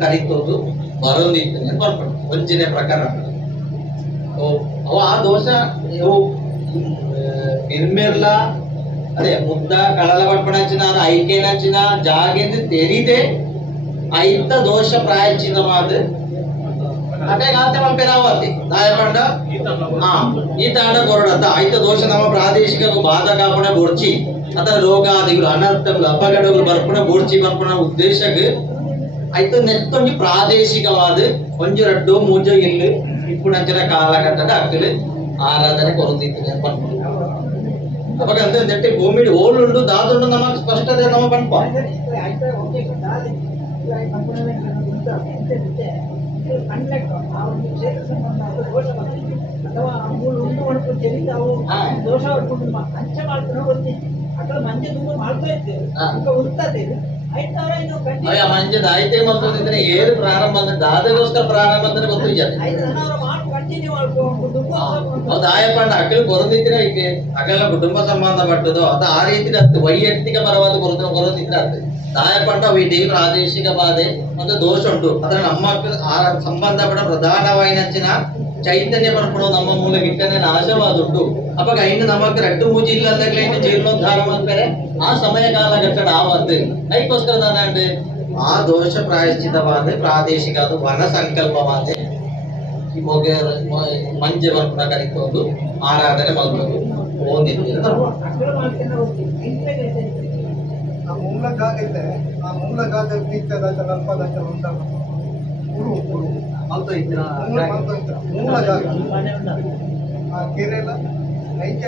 ಕರಿತೋದು ಬರೋದಿತ್ತು ಬರ್ಪಡು ಒಂಜಿನ ಪ್ರಕಾರ ಅವು ಆ ದೋಷ ನಿರ್ಮೇರ್ಲ ಅದೇ ಮುದ್ದ ಕಳಲ ಪಡ್ಪಣಚಿನ ಐಕ್ಯನಚಿನ ಜಾಗೆಂದು ತೆರಿದೆ ಐತ ದೋಷ ಪ್ರಾಯಶ್ಚಿತವಾದ ಅದೇ ಗಾತೆ ಮಲ್ಪೆನಾವತಿ ದಾಯಪಂಡ ಈ ತಾಂಡ ಕೊರಡತ್ತ ಐತ ದೋಷ ನಮ್ಮ ಪ್ರಾದೇಶಿಕ ಬಾಧಕಾಪಣ ಬೋರ್ಚಿ ಅಥವಾ ರೋಗಾದಿಗಳು ಅನರ್ಥಗಳು ಅಪಘಾತಗಳು ಬರ್ಪಣ ಬೋರ್ಚಿ ಬರ್ಪಣ ಉದ್ದೇಶಕ್ಕೆ ಐತ ನೆತ್ತೊಂದು ಪ್ರಾದೇಶಿಕವಾದ ಒಂಜು 2-3 ಇಲ್ಲು ಇಪ್ಪುನಂಚಿನ ಕಾಲಘಟ್ಟದ ಅಕ್ಕಲು ಆರಾಧನೆ ಕೊರದಿತ್ತು ಬರ್ಪಣ ಅವಾಗ ಅಂತ ನೆಟ್ಟಿ ಭೂಮಿ ಓಲುಂಡು ದಾದುಂಡು ನಮಗೆ ಸ್ಪಷ್ಟತೆ ನಮ್ಮ ಪಂಪ ಅಥವಾ ಮೂರು ಉಂಟು ಮಾಡ್ಕೊಂಡು ಜನಿತ ಅವು ದೋಷ ಮಾಡ್ಕೊಂಡು ಅಂಚ ಮಾಡ್ಕೊಂಡು ಬರ್ತೀನಿ ಅక్కడ ಮಂಜೆ ತುಂಬ ಮಾಡ್ತಾ ಇದ್ದೇವೆ ಈಗ ಉರ್ತಾ ಇದ್ದೇವೆ ಆಯ್ತವ್ರ ಇನ್ನು ಮಂಜದ ಆಯ್ತೆ ಮಾಡ್ಕೊಂಡಿದ್ರೆ ಏಳು ಪ್ರಾರಂಭ ಅಂದ್ರೆ ದಾದಗೋಸ್ಕರ ಪ್ರಾರಂಭ ಅಂದ್ರೆ ಗೊತ್ತಿಲ್ಲ ಆಯ್ತು ನನ್ನವ್ರ ಮಾಡಿ ಕಂಟಿನ್ಯೂ ಮಾಡ್ಕೊಂಡು ದಾಯಪಂಡ ಅಕ್ಕಲು ಕೊರದಿದ್ರೆ ಈಗ ಅಗಲ ಕುಟುಂಬ ಸಂಬಂಧಪಟ್ಟದು ಅದು ಆ ರೀತಿ ವೈಯಕ್ತಿಕ ಪರವಾದ ಕೊರದಿದ್ರೆ ಅದು ದಾಯಪಂಡ ಈ ಪ್ರಾದೇಶಿಕ ಬಾಧೆ ಒಂದು ದೋಷ ಉಂಟು ಅದ್ರ ನಮ್ಮ ಸಂಬಂಧಪಟ್ಟ ಪ್ರಧಾನವಾಯಿನಂಚಿನ ಚೈತನ್ಯ ಪಡ್ಕೊಳ್ಳೋ ನಮ್ಮ ಮೂಲ ಗಿಟ್ಟನೆ ನಾಶವಾದುಂಟು ಅವಾಗ ಇನ್ನು ನಮಕ್ 2-3 ಇಲ್ಲದಾಗಲೇ ಇನ್ನು ಜೀರ್ಣೋದ್ಧಾರ ಮಾಡ್ತಾರೆ ಆ ಸಮಯ ಕಾಲಘಟ್ಟ ಆವತ್ತು ಅದಕ್ಕೋಸ್ಕರ ನಾನು ಆ ದೋಷ ಪ್ರಾಯಶ್ಚಿತವಾದ ಪ್ರಾದೇಶಿಕ ಅದು ವನ ಸಂಕಲ್ಪವಾದ ಈ ಮೊಗೆ ಮಂಜೆ ಬರ್ಪಣ ಕರಿತೋದು ಆರಾಧನೆ ಮಾಡೋದು ಓದಿದ್ದು ಆ ಮೂಲ ಗಾಗ ಇದೆ ಆ ಮೂಲ ಗಾಗ ಬೀಚದ ಅಲ್ಪದ ಉಂಟಲ್ಲ ಮೂಲ ಗಾಗ ಆ ಕೆರೆಲ್ಲ ಐಕ್ಯ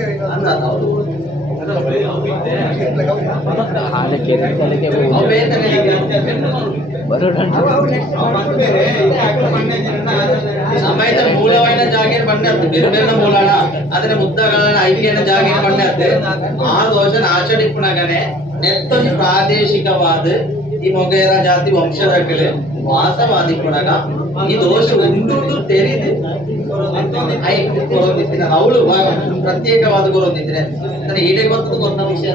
ಸಮಯದ ಮೂಲವಾದ ಜಾಗೇನು ಬಣ್ಣೆ ಬಿರ್ಬೇನ ಮೂಲಣ ಅದನ್ನ ಮುದ್ದಗಳನ್ನ ಐಕ್ಯನ ಜಾಗೇನು ಬಣ್ಣೆ ಆ ದೋಷ ಆಚರಿಪುಣಗನೆ ನೆತ್ತೊಂದು ಪ್ರಾದೇಶಿಕವಾದ ಈ ಮೊಗೇರ ಜಾತಿ ವಂಶದಕ್ಕಲೆ ವಾಸವಾದಿಪುಣಗ ಈ ದೋಷ ಉಂಟು ತೆರಿದು ಕೊರೊಂದಿತ್ತಿನ ಅವಳು ಪ್ರತ್ಯೇಕವಾದ ಕೊರೊಂದಿತ್ತಿನ ಅಂದ್ರೆ ಈಡೆ ಗೊತ್ತು ಕೊನ್ನ ವಿಷಯ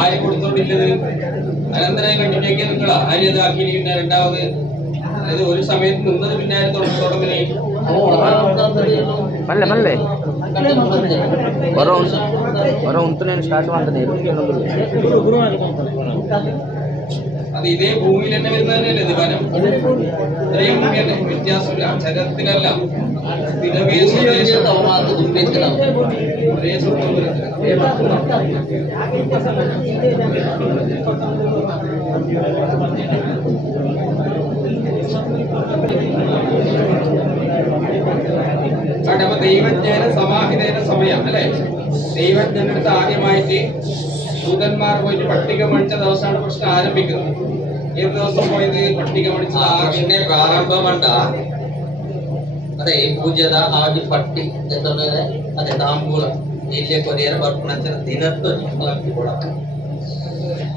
ആര് കൊടുത്തോണ്ടില്ലത് അനന്തരം കണ്ടിട്ടേക്ക് നിങ്ങളാ ആര്യതാക്കി രണ്ടാമത് അതായത് ഒരു സമയത്ത് നിന്നത് പിന്നെ തുടങ്ങി ಮಲ್ಲೆ ಮಲ್ಲೆ ಬರೋ ಉಂಟು ಸ್ಟಾರ್ಟ್ ಮಾಡ್ತಾನೆ അത് ഇതേ ഭൂമിയിൽ തന്നെ വരുന്നത് തന്നെയല്ലേ ഇത് വനം? ഇത്രയും ഭൂമി തന്നെ, വ്യത്യാസമില്ല, ചരത്തിലല്ല. സ്ഥിരമേ സ്വദേശം ഒരേ സ്വന്തം അപ്പൊ ദൈവജ്ഞാന സമാഹിതയുടെ സമയം അല്ലെ? ദൈവജ്ഞനടുത്ത് ആദ്യമായിട്ട് ദൂതന്മാർ പോയിട്ട് പട്ടിക മണിച്ച ദിവസമാണ് പ്രശ്നം ആരംഭിക്കുന്നത്. ഏത് ദിവസം പോയത്? ಪಟ್ಟಿಗೆ ಮಡಿಸಿದ ಪ್ರಶ್ನೆ ಪ್ರಾರಂಭ ಮಂಡ ಅದೇ ಪೂಜ್ಯದ ಆಗಿ ಪಟ್ಟಿ ಅದೇ ತಾಂಬೂಲ ಇಲ್ಲಿ ಕೊರಿಯರ ಬರ್ಪಣಂಚಿನ ದಿನದ್ದು ನಿಮ್ಮಲಂಕಿ ಕೂಡ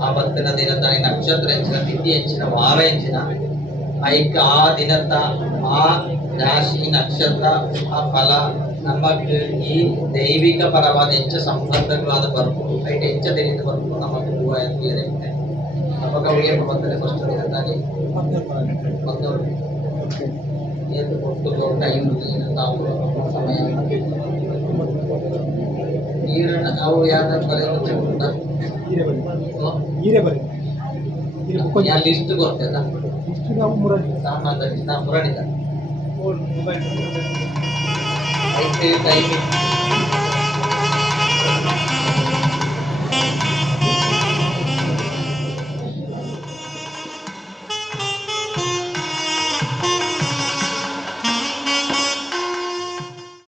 ಆ ಬತ್ತಿನ ದಿನದ ನಕ್ಷತ್ರ ಹೆಂಚಿನ ತಿಥಿ ಹೆಂಚಿನ ವಾರ ಹೆಂಚಿನ ಐಕ ಆ ದಿನದ ಆ ರಾಶಿ ನಕ್ಷತ್ರ ಆ ಫಲ ನಮಗೆ ಈ ದೈವಿಕ ಪರವಾದ ಹೆಚ್ಚ ಸಂಬಂಧಗಳಾದ ಬರ್ಬೋದು ಐಟ ಹೆಚ್ಚ ತೆಗೆದು ಬರ್ಬೋದು ನಮಗೆ ಹೂವ ಎತ್ತಿದೆ apakah dia membuatnya kostum dengan tadi? Betul. Dia itu foto kayu begini tahu sama yang ini tahu yang paling terkenal. Iya beri. Ini bukan yang list kok ya? List kamu murah sama tadi, murah nih kan? Itu